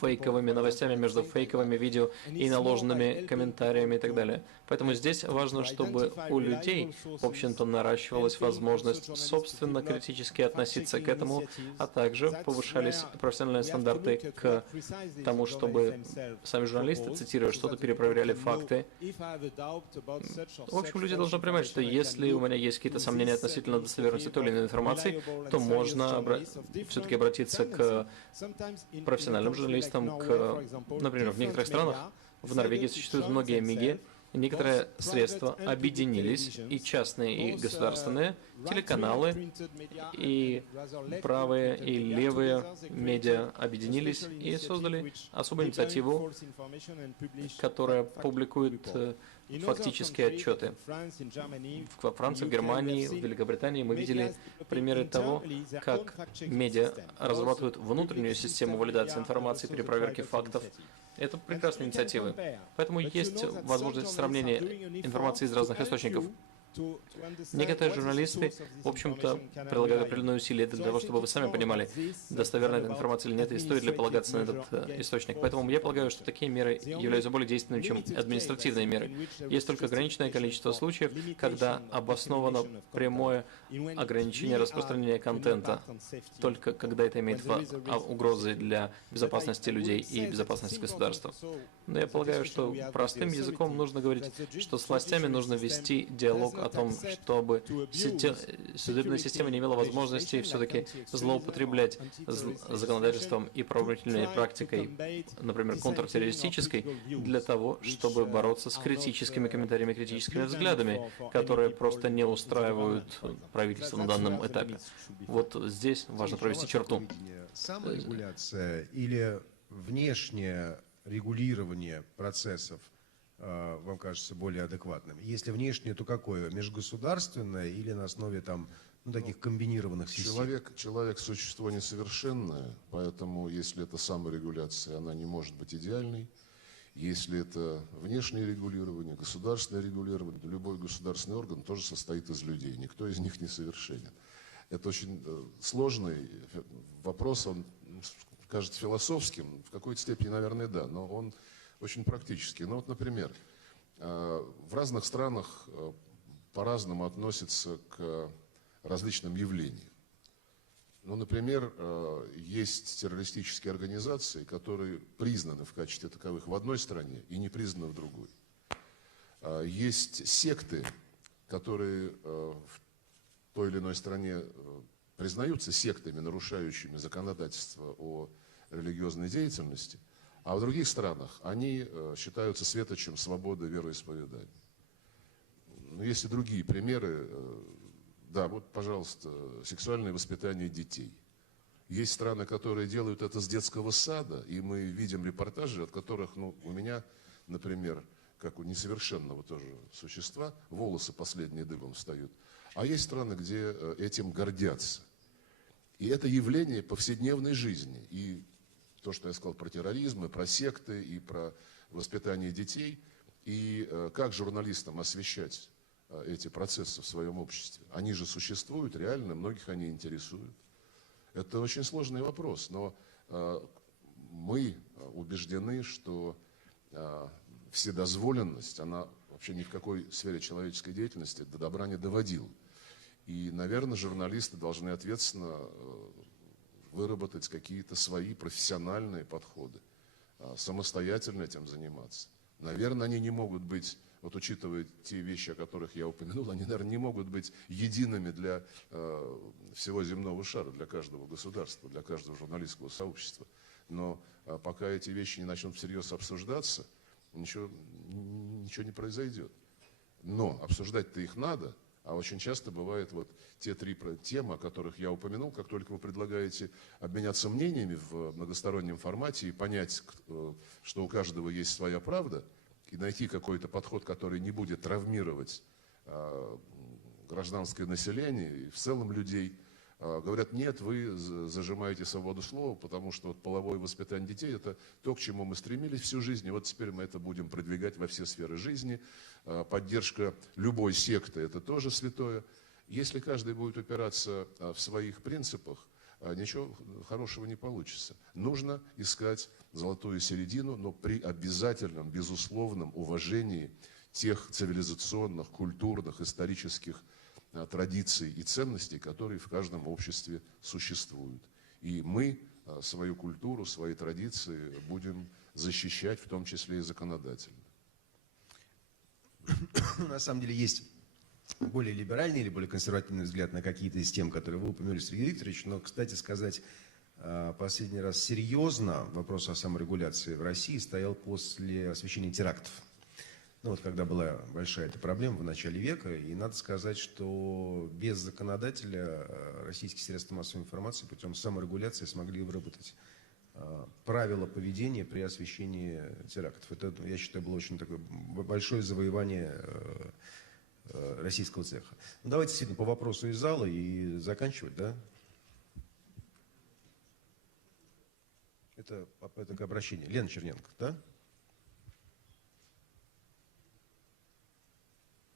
фейковыми новостями, между фейковыми видео и наложенными комментариями и так далее. Поэтому здесь важно, чтобы у людей, в общем-то, наращивалась возможность собственно критически относиться к этому, а также повышались профессиональные стандарты к тому, чтобы сами журналисты, цитируя что-то, перепроверяли факты. В общем, люди должны понимать, что если у меня есть какие-то сомнения относительно достоверности той или иной информации, то можно все-таки обратиться к профессиональным журналистам, например, в некоторых странах, в Норвегии существуют многие МИГи, некоторые средства объединились, и частные, и государственные, телеканалы, и правые, и левые медиа объединились и создали особую инициативу, которая публикует фактические отчеты. Во Франции, в Германии, в Великобритании мы видели примеры того, как медиа разрабатывают внутреннюю систему валидации информации, перепроверки фактов. Это прекрасные инициативы. Поэтому есть возможность сравнения информации из разных источников. Некоторые журналисты, в общем-то, прилагают определенные усилия для того, чтобы вы сами понимали, достоверна эта информация или нет, и стоит ли полагаться на этот источник. Поэтому я полагаю, что такие меры являются более действенными, чем административные меры. Есть только ограниченное количество случаев, когда обосновано прямое ограничение распространения контента, только когда это имеет угрозы для безопасности людей и безопасности государства. Но я полагаю, что простым языком нужно говорить, что с властями нужно вести диалог о том, чтобы судебная система не имела возможности все-таки злоупотреблять законодательством и правоохранительной практикой, например, контртеррористической, для того, чтобы бороться с критическими комментариями, критическими взглядами, которые просто не устраивают правительство на данном этапе. Вот здесь важно провести черту. Саморегуляция или внешнее регулирование процессов вам кажется более адекватным? Если внешнее, то какое? Межгосударственное или на основе таких комбинированных систем? Человек – существо несовершенное, поэтому если это саморегуляция, она не может быть идеальной. Если это внешнее регулирование, государственное регулирование, то любой государственный орган тоже состоит из людей, никто из них не совершенен. Это очень сложный вопрос, он кажется философским, в какой-то степени, наверное, да, но он очень практический. Ну вот, например, в разных странах по-разному относятся к различным явлениям. Ну, например, есть террористические организации, которые признаны в качестве таковых в одной стране и не признаны в другой. Есть секты, которые в той или иной стране признаются сектами, нарушающими законодательство о религиозной деятельности, а в других странах они считаются светочем свободы вероисповедания. Но есть и другие примеры. Да, вот, пожалуйста, сексуальное воспитание детей. Есть страны, которые делают это с детского сада, и мы видим репортажи, от которых, у меня, например, как у несовершенного тоже существа, волосы последние дыбом встают. А есть страны, где этим гордятся. И это явление повседневной жизни. И то, что я сказал про терроризм, и про секты, и про воспитание детей, и как журналистам освещать эти процессы в своем обществе. Они же существуют, реально, многих они интересуют. Это очень сложный вопрос, но мы убеждены, что вседозволенность, она вообще ни в какой сфере человеческой деятельности до добра не доводила. И, наверное, журналисты должны ответственно выработать какие-то свои профессиональные подходы, самостоятельно этим заниматься. Наверное, они не могут быть, вот учитывая те вещи, о которых я упомянул, они, наверное, не могут быть едиными для всего земного шара, для каждого государства, для каждого журналистского сообщества. Но пока эти вещи не начнут всерьез обсуждаться, ничего не произойдет. Но обсуждать-то их надо. А очень часто бывает вот те три темы, о которых я упомянул, как только вы предлагаете обменяться мнениями в многостороннем формате и понять, что у каждого есть своя правда, и найти какой-то подход, который не будет травмировать гражданское население и в целом людей, говорят, нет, вы зажимаете свободу слова, потому что вот половое воспитание детей – это то, к чему мы стремились всю жизнь, и вот теперь мы это будем продвигать во все сферы жизни. Поддержка любой секты – это тоже святое. Если каждый будет упираться в своих принципах, ничего хорошего не получится. Нужно искать золотую середину, но при обязательном, безусловном уважении тех цивилизационных, культурных, исторических традиций и ценностей, которые в каждом обществе существуют. И мы свою культуру, свои традиции будем защищать, в том числе и законодательно. На самом деле есть более либеральный или более консервативный взгляд на какие-то из тем, которые вы упомянули, Сергей Викторович, но, кстати сказать, последний раз серьезно вопрос о саморегуляции в России стоял после освещения терактов. Ну вот когда была большая эта проблема в начале века, и надо сказать, что без законодателя российские средства массовой информации путем саморегуляции смогли выработать правила поведения при освещении терактов. Это, я считаю, было очень такое большое завоевание российского цеха. Ну, давайте действительно по вопросу из зала и заканчивать, да? Это к обращению. Лена Черненко, да?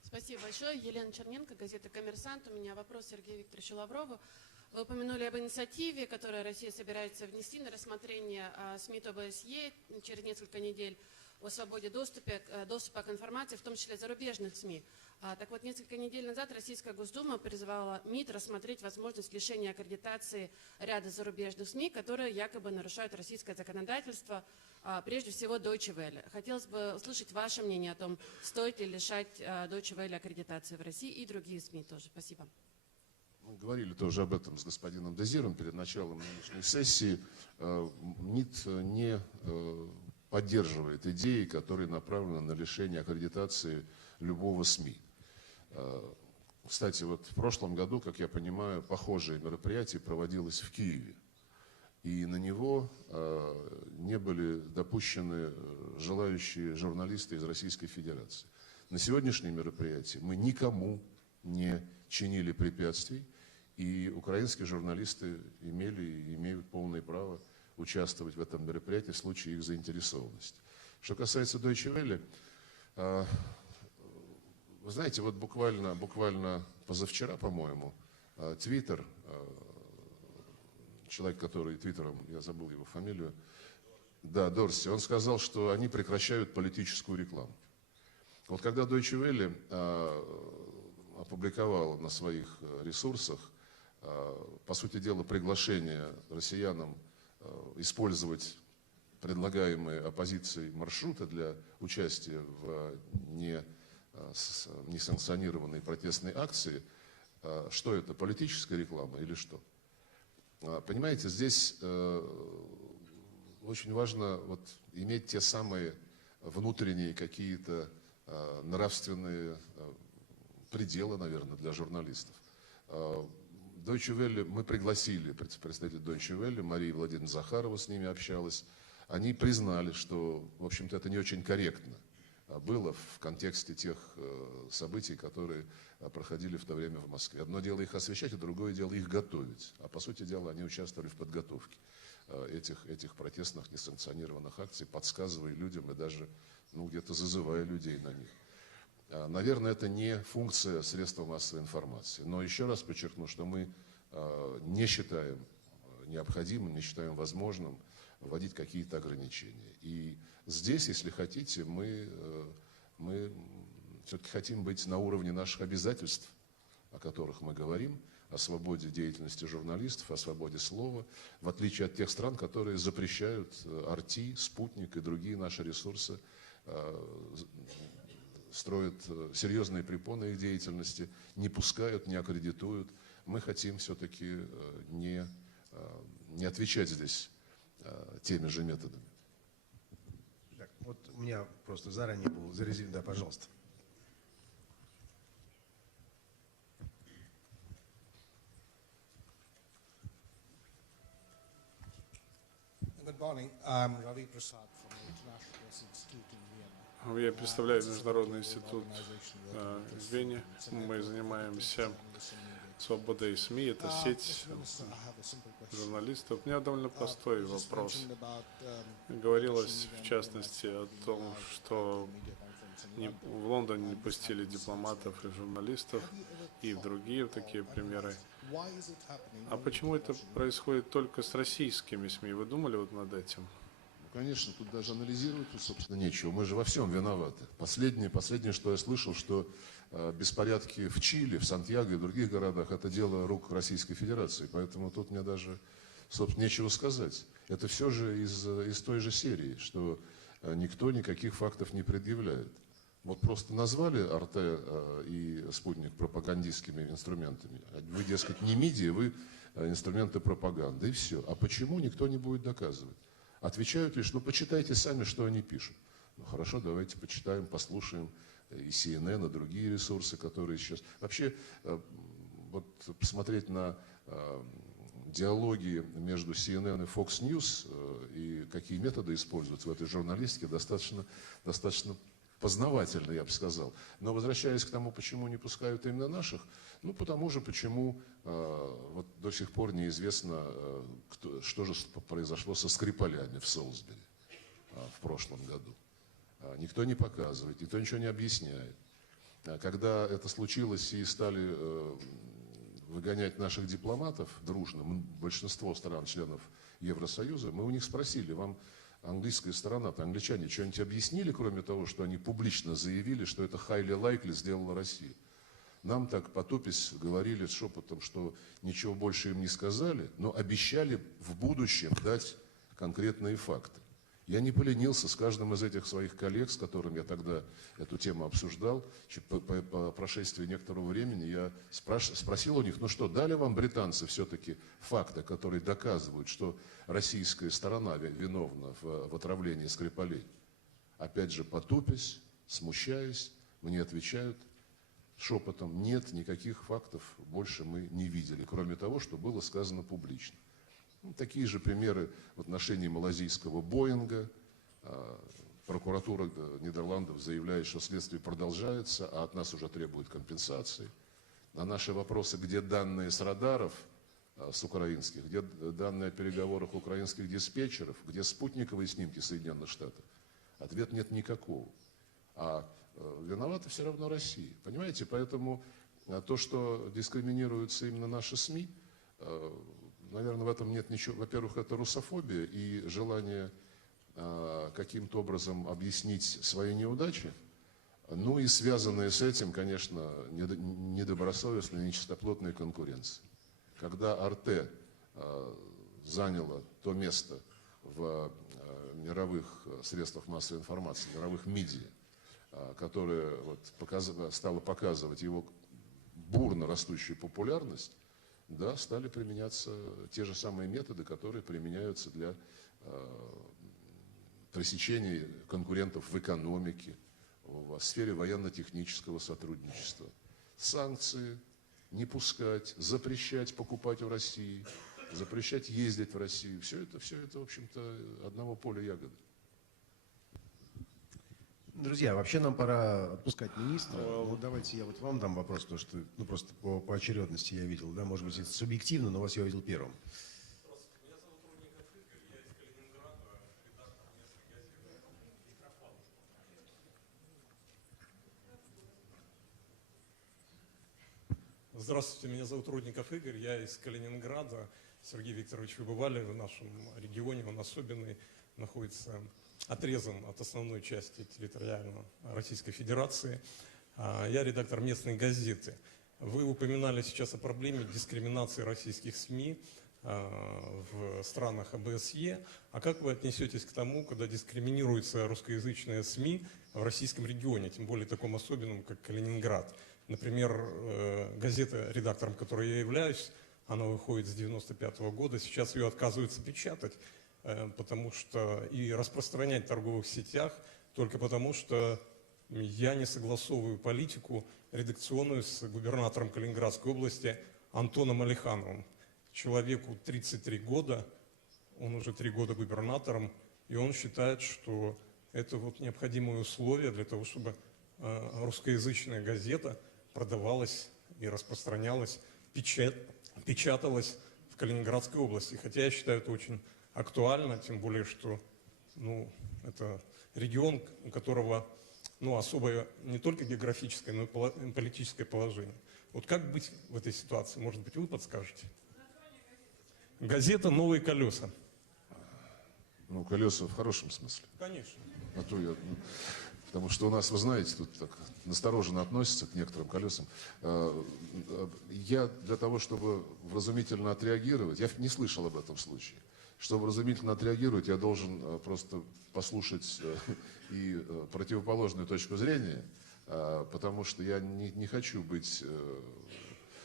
Спасибо большое. Елена Черненко, газета «Коммерсант». У меня вопрос Сергею Викторовичу Лаврову. Вы упомянули об инициативе, которую Россия собирается внести на рассмотрение СМИ ОБСЕ через несколько недель о свободе доступа к информации, в том числе зарубежных СМИ. Так вот, несколько недель назад Российская Госдума призвала МИД рассмотреть возможность лишения аккредитации ряда зарубежных СМИ, которые якобы нарушают российское законодательство, прежде всего Deutsche Welle. Хотелось бы услышать ваше мнение о том, стоит ли лишать Deutsche Welle аккредитации в России и другие СМИ тоже. Спасибо. Мы говорили тоже об этом с господином Дезиром перед началом нынешней сессии. МИД не поддерживает идеи, которые направлены на лишение аккредитации любого СМИ. Кстати, вот в прошлом году, как я понимаю, похожее мероприятие проводилось в Киеве. И на него не были допущены желающие журналисты из Российской Федерации. На сегодняшнее мероприятие мы никому не чинили препятствий, и украинские журналисты имели и имеют полное право участвовать в этом мероприятии в случае их заинтересованности. Что касается Deutsche Welle, вы знаете, вот буквально позавчера, по-моему, Твиттер, человек, который Твиттером, я забыл его фамилию, да, Дорси, он сказал, что они прекращают политическую рекламу. Вот когда Deutsche Welle опубликовал на своих ресурсах, по сути дела, приглашение россиянам использовать предлагаемые оппозицией маршруты для участия в несанкционированной протестной акции, что это, политическая реклама или что? Понимаете, здесь очень важно вот иметь те самые внутренние какие-то нравственные пределы, наверное, для журналистов. Deutsche Welle, мы пригласили представителей Deutsche Welle, Мария Владимировна Захарова с ними общалась. Они признали, что, в общем-то, это не очень корректно было в контексте тех событий, которые проходили в то время в Москве. Одно дело их освещать, а другое дело их готовить. А по сути дела они участвовали в подготовке этих протестных несанкционированных акций, подсказывая людям и даже где-то зазывая людей на них. Наверное, это не функция средств массовой информации. Но еще раз подчеркну, что мы не считаем необходимым, не считаем возможным вводить какие-то ограничения. И здесь, если хотите, мы все-таки хотим быть на уровне наших обязательств, о которых мы говорим, о свободе деятельности журналистов, о свободе слова, в отличие от тех стран, которые запрещают RT, Спутник и другие наши ресурсы, строят серьезные препоны их деятельности, не пускают, не аккредитуют. Мы хотим все-таки не отвечать здесь теми же методами. Так, вот у меня просто заранее был зарезервирован, да, пожалуйста. Good morning. I'm Ravi Prasad from the International Press Institute in Vienna. Я представляю Международный институт в Вене. Мы занимаемся свободой СМИ, это сеть журналистов. У меня довольно простой вопрос. Говорилось, в частности, о том, что в Лондон не пустили дипломатов и журналистов, и в другие такие примеры. А почему это происходит только с российскими СМИ? Вы думали вот над этим? Конечно, тут даже анализировать, собственно, нечего. Мы же во всем виноваты. Последнее, что я слышал, что беспорядки в Чили, в Сантьяго и в других городах, это дело рук Российской Федерации. Поэтому тут мне даже, собственно, нечего сказать. Это все же из той же серии, что никто никаких фактов не предъявляет. Вот просто назвали РТ и спутник пропагандистскими инструментами. Вы, дескать, не медиа, вы инструменты пропаганды, и все. А почему, никто не будет доказывать. Отвечают лишь, ну, почитайте сами, что они пишут. Ну, хорошо, давайте почитаем, послушаем и CNN, и другие ресурсы, которые сейчас... Вообще, вот посмотреть на диалоги между CNN и Fox News и какие методы используются в этой журналистике, достаточно познавательно, я бы сказал. Но возвращаясь к тому, почему не пускают именно наших, ну, потому же, почему вот до сих пор неизвестно, что же произошло со Скрипалями в Солсбери в прошлом году. Никто не показывает, никто ничего не объясняет. Когда это случилось и стали выгонять наших дипломатов дружно, большинство стран, членов Евросоюза, мы у них спросили, вам английская сторона-то, англичане что-нибудь объяснили, кроме того, что они публично заявили, что это highly likely сделала Россия? Нам так потупясь говорили шепотом, что ничего больше им не сказали, но обещали в будущем дать конкретные факты. Я не поленился с каждым из этих своих коллег, с которым я тогда эту тему обсуждал. По прошествии некоторого времени я спросил у них, ну что, дали вам британцы все-таки факты, которые доказывают, что российская сторона виновна в отравлении Скрипалей? Опять же, потупясь, смущаясь, мне отвечают шепотом, нет, никаких фактов больше мы не видели, кроме того, что было сказано публично. Такие же примеры в отношении малазийского Боинга. Прокуратура Нидерландов заявляет, что следствие продолжается, а от нас уже требуют компенсации. На наши вопросы, где данные с радаров, с украинских, где данные о переговорах украинских диспетчеров, где спутниковые снимки Соединенных Штатов, ответ нет никакого. А виновата все равно Россия. Понимаете, поэтому то, что дискриминируются именно наши СМИ, наверное, в этом нет ничего. Во-первых, это русофобия и желание каким-то образом объяснить свои неудачи. Ну и связанная с этим, конечно, недобросовестная, нечистоплотная конкуренция. Когда РТ заняла то место в мировых средствах массовой информации, мировых медиа, которое вот стало показывать его бурно растущую популярность, да, стали применяться те же самые методы, которые применяются для пресечения конкурентов в экономике, в сфере военно-технического сотрудничества. Санкции, не пускать, запрещать покупать в России, запрещать ездить в Россию. Все это, в общем-то, одного поля ягоды. Друзья, вообще нам пора отпускать министра. Ну, давайте я вот вам дам вопрос, потому что, ну, просто по очередности я видел, да, может быть, это субъективно, но вас я увидел первым. Здравствуйте, меня зовут Рудников Игорь, я из Калининграда. Сергей Викторович, вы бывали в нашем регионе, он особенный, находится отрезан от основной части территориально Российской Федерации. Я редактор местной газеты. Вы упоминали сейчас о проблеме дискриминации российских СМИ в странах ОБСЕ. А как вы отнесетесь к тому, когда дискриминируются русскоязычные СМИ в российском регионе, тем более таком особенном, как Калининград? Например, газета, редактором которой я являюсь, она выходит с 1995 года, сейчас ее отказываются печатать, потому что и распространять в торговых сетях, только потому что я не согласовываю политику редакционную с губернатором Калининградской области Антоном Алихановым. Человеку 33 года, он уже 3 года губернатором, и он считает, что это вот необходимые условия для того, чтобы русскоязычная газета продавалась и распространялась, печаталась в Калининградской области. Хотя я считаю это очень актуально, тем более, что это регион, у которого ну, особое не только географическое, но и политическое положение. Вот как быть в этой ситуации? Может быть, вы подскажете? Газета «Новые колеса». Ну, колеса в хорошем смысле. Конечно. А то я, потому что у нас, вы знаете, тут так настороженно относятся к некоторым колесам. Я для того, чтобы вразумительно отреагировать, я не слышал об этом случае. Чтобы вразумительно отреагировать, я должен просто послушать и противоположную точку зрения, потому что я не хочу быть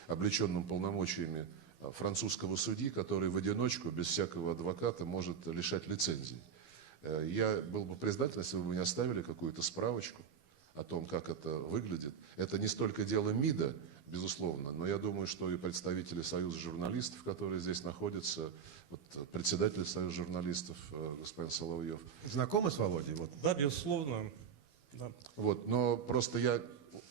облеченным полномочиями французского судьи, который в одиночку, без всякого адвоката, может лишать лицензий. Я был бы признателен, если бы вы мне оставили какую-то справочку о том, как это выглядит. Это не столько дело МИДа, безусловно, но я думаю, что и представители Союза журналистов, которые здесь находятся, вот, председатель Союза журналистов господин Соловьев. Знакомы с Володей? Вот. Да, безусловно. Да. Вот, но просто я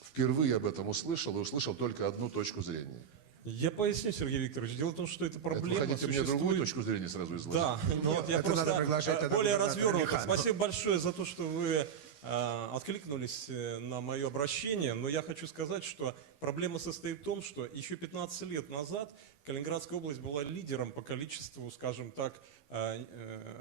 впервые об этом услышал, и услышал только одну точку зрения. Я поясню, Сергей Викторович. Дело в том, что эта проблема Вы хотите мне другую точку зрения сразу изложить? Да, нет, я это надо просто приглашать тогда более губернатора развернуто. Михайлова. Спасибо большое за то, что вы откликнулись на мое обращение, но я хочу сказать, что проблема состоит в том, что еще 15 лет назад Калининградская область была лидером по количеству, скажем так,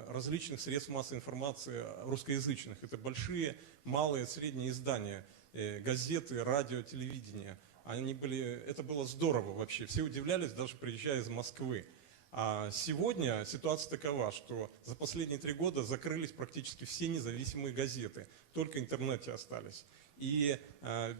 различных средств массовой информации русскоязычных. Это большие, малые, средние издания, газеты, радио, телевидение. Это было здорово вообще. Все удивлялись, даже приезжая из Москвы. А сегодня ситуация такова, что за последние 3 года закрылись практически все независимые газеты. Только в интернете остались. И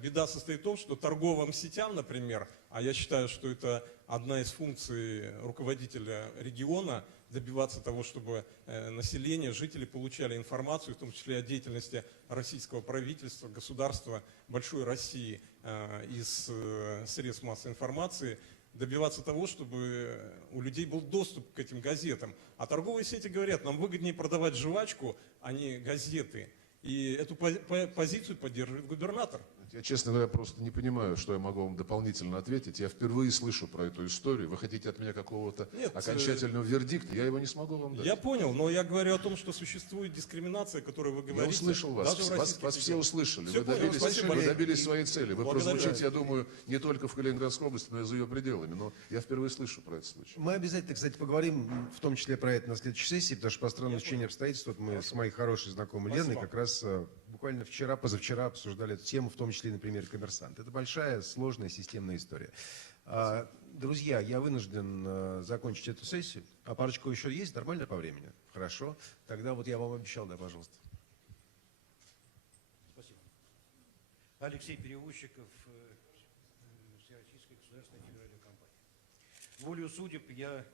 беда состоит в том, что торговым сетям, например, а я считаю, что это одна из функций руководителя региона, добиваться того, чтобы население, жители получали информацию, в том числе о деятельности российского правительства, государства большой России из средств массовой информации, добиваться того, чтобы у людей был доступ к этим газетам. А торговые сети говорят, нам выгоднее продавать жвачку, а не газеты. И эту позицию поддерживает губернатор. Я, честно говоря, просто не понимаю, что я могу вам дополнительно ответить. Я впервые слышу про эту историю. Вы хотите от меня какого-то окончательного вердикта? Я его не смогу вам дать. Я понял, но я говорю о том, что существует дискриминация, о которой вы говорите. Я услышал вас. Даже Вас все услышали. Все Вы добились своей цели. Вы Благодарю. прозвучите, я думаю, не только в Калининградской области, но и за ее пределами. Но я впервые слышу про этот случай. Мы обязательно, кстати, поговорим, в том числе про это на следующей сессии, потому что по странному течению обстоятельств, вот мы с моей хорошей знакомой Леной как раз буквально вчера, позавчера обсуждали эту тему, в том числе и на примере «Коммерсант». Это большая, сложная, системная история. Друзья, я вынужден закончить эту сессию. А парочку еще есть? Нормально по времени? Хорошо. Тогда вот я вам обещал, да, пожалуйста. Спасибо. Алексей Перевозчиков, Всероссийская государственная телерадиокомпания. Волею судеб я...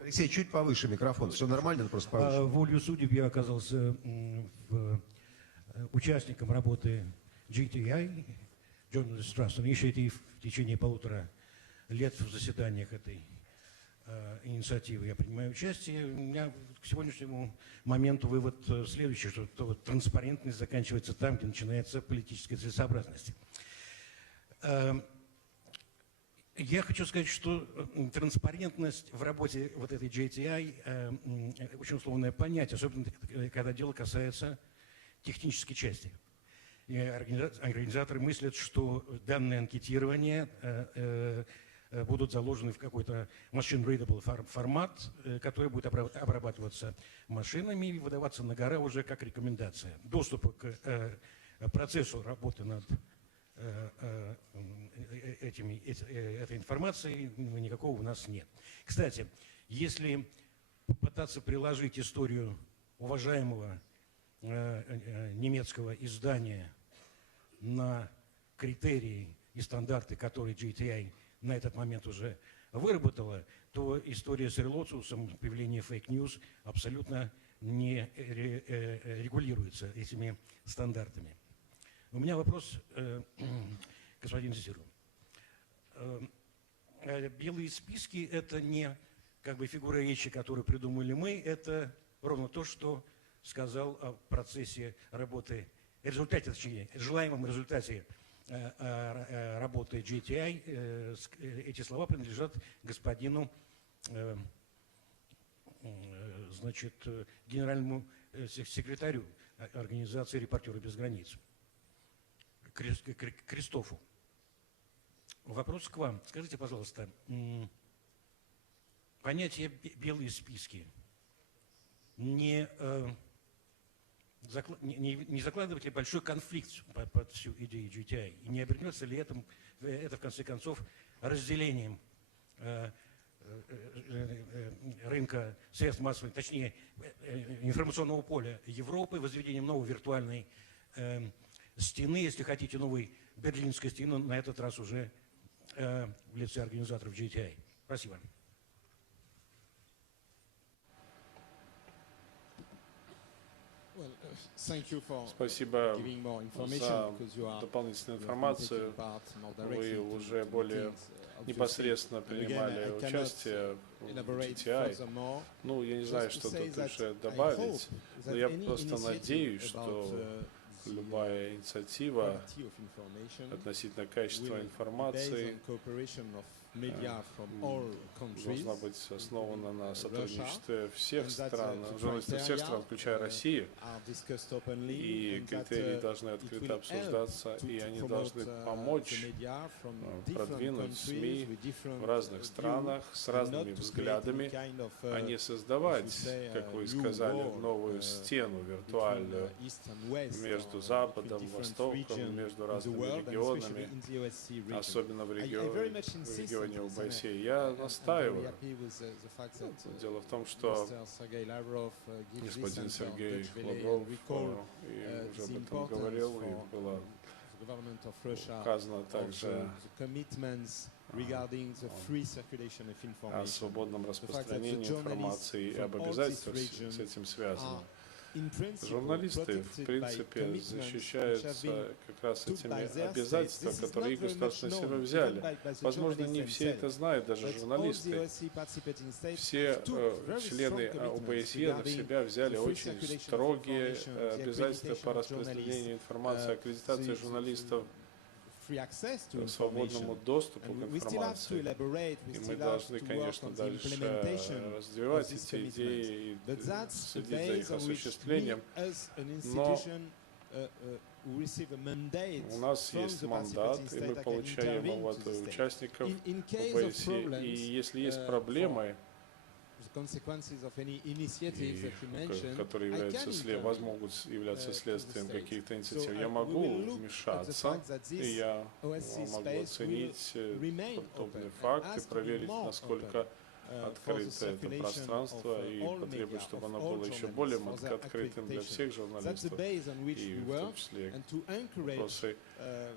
Алексей, чуть повыше микрофон. Все нормально, просто повыше. Волею судеб я оказался участником работы JTI, Journalist Trust Initiative, в течение 1,5 лет в заседаниях этой инициативы я принимаю участие. У меня к сегодняшнему моменту вывод следующий, что вот транспарентность заканчивается там, где начинается политическая целесообразность. Я хочу сказать, что транспарентность в работе вот этой JTI очень условное понятие, особенно когда дело касается технической части. И организаторы мыслят, что данные анкетирования будут заложены в какой-то machine-readable формат, который будет обрабатываться машинами и выдаваться на гора уже как рекомендация. Доступа к процессу работы над этой информацией никакого у нас нет. Кстати, если попытаться приложить историю уважаемого немецкого издания на критерии и стандарты, которые JTI на этот момент уже выработала, то история с релоциусом, появление фейк-ньюс абсолютно не регулируется этими стандартами. У меня вопрос господину Дезиру. Белые списки – это не как бы фигура речи, которую придумали мы, это ровно то, что сказал о процессе работы, результате, точнее, желаемом результате работы JTI. Эти слова принадлежат господину, значит, генеральному секретарю. организации «Репортеры без границ» Кристофу. Вопрос к вам. Скажите, пожалуйста, понятие «белые списки» не закладывает ли большой конфликт под всю идею GTI? И не обернется ли это, в конце концов, разделением рынка средств массовой, точнее, информационного поля Европы, возведением новой виртуальной стены, если хотите, новой Берлинской стены, на этот раз уже в лице организаторов GTI? Спасибо. Спасибо за дополнительную информацию. Вы уже более непосредственно принимали участие в GTI. Ну, я не знаю, что тут еще добавить, но я просто надеюсь, что любая инициатива относительно качества информации должна быть основана на сотрудничестве всех стран, журналистов всех стран, включая Россию. И критерии должны открыто обсуждаться, и они должны помочь продвинуть СМИ в разных странах с разными взглядами, а не создавать, как вы сказали, новую стену виртуальную между Западом, Востоком, между разными регионами, особенно в регионе ОБСЕ. Я настаиваю. Дело в том, что господин Сергей Лавров и уже об этом говорил, и было указано также о свободном распространении информации и об обязательствах с этим связанных. Журналисты, в принципе, защищаются как раз этими обязательствами, которые их государственные силы взяли. Возможно, не все это знают, даже журналисты. Все члены ОБСЕ на себя взяли очень строгие обязательства по распространению информации, аккредитации журналистов, свободному доступу к информации. И мы должны, конечно, дальше развивать эти идеи и следить за их осуществлением. Но у нас есть мандат, и мы получаем его от участников ОБСЕ. И если есть проблемы, которые могут являться следствием каких-то инициатив, я могу вмешаться, и я могу оценить подобные факты, проверить, насколько открыто это пространство, и потребовать, чтобы оно было еще более открытым для всех журналистов, и в том числе вопросы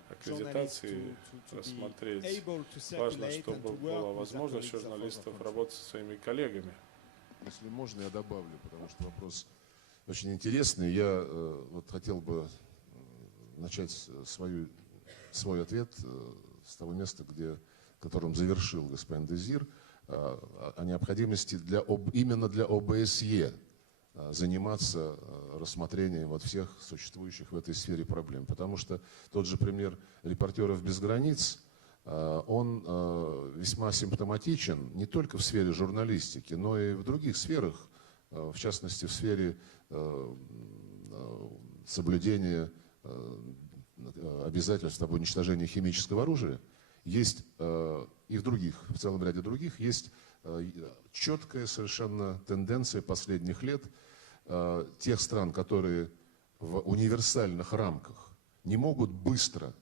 аккредитации рассмотреть. Важно, чтобы была возможность журналистов работать со своими коллегами. Если можно, я добавлю, потому что вопрос очень интересный. Я вот хотел бы начать свой ответ с того места, которым завершил господин Дезир, о необходимости именно для ОБСЕ заниматься рассмотрением вот всех существующих в этой сфере проблем. Потому что тот же пример «Репортеров без границ», он весьма симптоматичен не только в сфере журналистики, но и в других сферах, в частности, в сфере соблюдения обязательств об уничтожении химического оружия. Есть и в целом ряде других, есть четкая совершенно тенденция последних лет тех стран, которые в универсальных рамках не могут быстро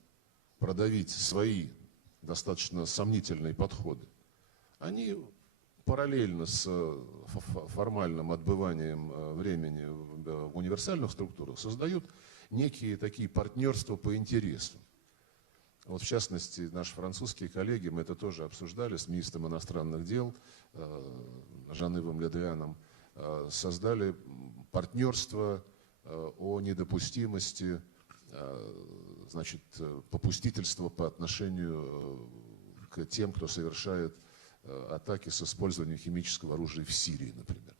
продавить свои достаточно сомнительные подходы. Они параллельно с формальным отбыванием времени в универсальных структурах создают некие такие партнерства по интересам. Вот в частности, наши французские коллеги, мы это тоже обсуждали с министром иностранных дел Жан-Ивом Ле Дрианом, создали партнерство о недопустимости попустительства по отношению к тем, кто совершает атаки с использованием химического оружия в Сирии, например.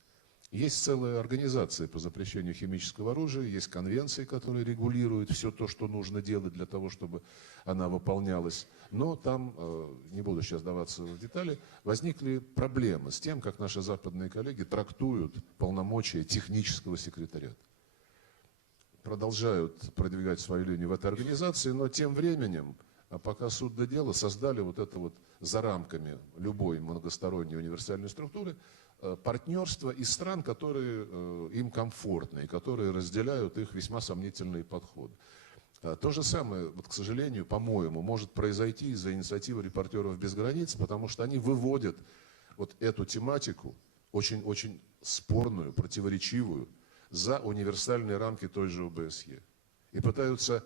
Есть целая организация по запрещению химического оружия, есть конвенции, которые регулируют все то, что нужно делать для того, чтобы она выполнялась. Но там, не буду сейчас вдаваться в детали, возникли проблемы с тем, как наши западные коллеги трактуют полномочия технического секретариата. продолжают продвигать свою линию в этой организации, но тем временем, пока суд до дела, создали вот это вот за рамками любой многосторонней универсальной структуры партнерство из стран, которые им комфортны и которые разделяют их весьма сомнительные подходы. То же самое, вот, к сожалению, по-моему, может произойти из-за инициативы «Репортеров без границ», потому что они выводят вот эту тематику, очень спорную, противоречивую, за универсальные рамки той же ОБСЕ. И пытаются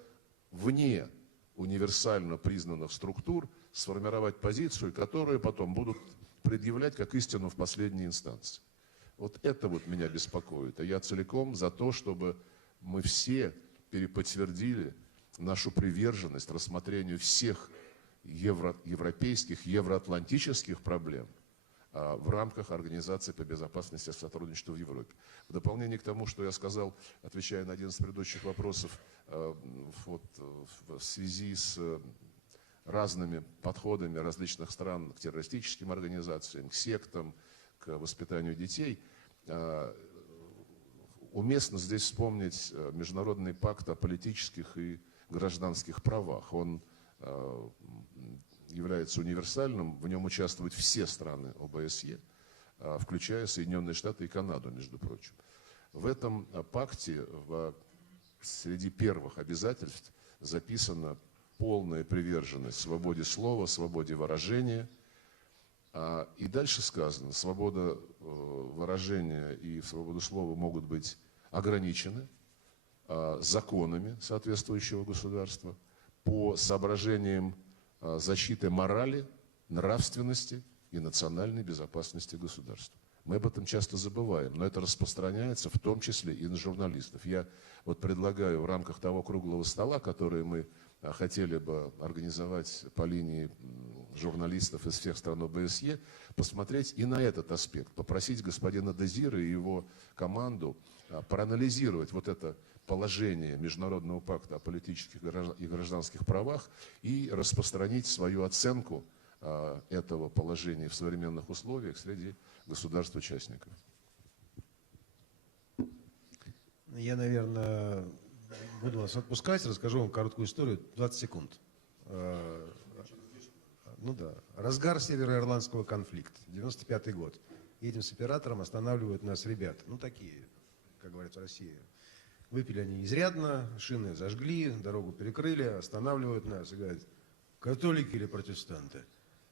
вне универсально признанных структур сформировать позицию, которую потом будут предъявлять как истину в последней инстанции. Вот это вот меня беспокоит. А я целиком за то, чтобы мы все переподтвердили нашу приверженность рассмотрению всех европейских, евроатлантических проблем в рамках Организации по безопасности и сотрудничеству в Европе. В дополнение к тому, что я сказал, отвечая на один из предыдущих вопросов, вот, в связи с разными подходами различных стран к террористическим организациям, к сектам, к воспитанию детей, уместно здесь вспомнить Международный пакт о политических и гражданских правах. Он является универсальным, в нем участвуют все страны ОБСЕ, включая Соединенные Штаты и Канаду, между прочим. В этом пакте среди первых обязательств записана полная приверженность свободе слова, свободе выражения. И дальше сказано, свобода выражения и свобода слова могут быть ограничены законами соответствующего государства по соображениям защиты морали, нравственности и национальной безопасности государства. Мы об этом часто забываем, но это распространяется в том числе и на журналистов. Я вот предлагаю в рамках того круглого стола, который мы хотели бы организовать по линии журналистов из всех стран ОБСЕ, посмотреть и на этот аспект, попросить господина Дезира и его команду проанализировать вот это положение Международного пакта о политических и гражданских правах и распространить свою оценку этого положения в современных условиях среди государств-участников. Я, наверное, буду вас отпускать, расскажу вам короткую историю, 20 секунд. Ну да, разгар североирландского конфликта, 95-й год. Едем с оператором, останавливают нас ребята, ну такие, как говорят в России. Выпили они изрядно, шины зажгли, дорогу перекрыли, останавливают нас и говорят, католики или протестанты?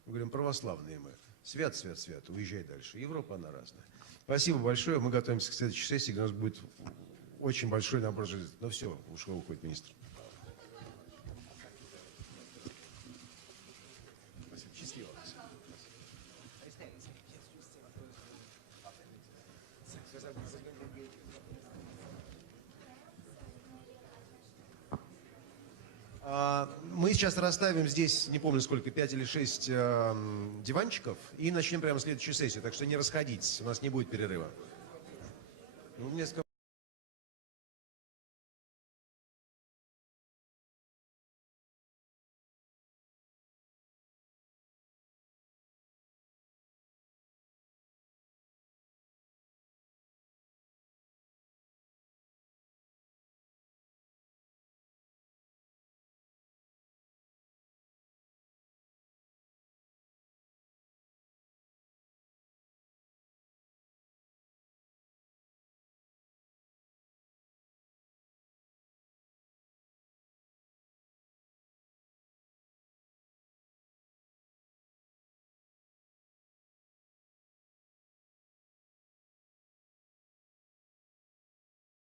Мы говорим, православные мы. Свят, свят, свят, уезжай дальше. Европа, она разная. Спасибо большое, мы готовимся к следующей сессии, где у нас будет очень большой набор жизни. Ну все, уходит министр. Мы сейчас расставим здесь, не помню сколько, 5 или 6 диванчиков и начнем прямо следующую сессию. Так что не расходитесь, у нас не будет перерыва.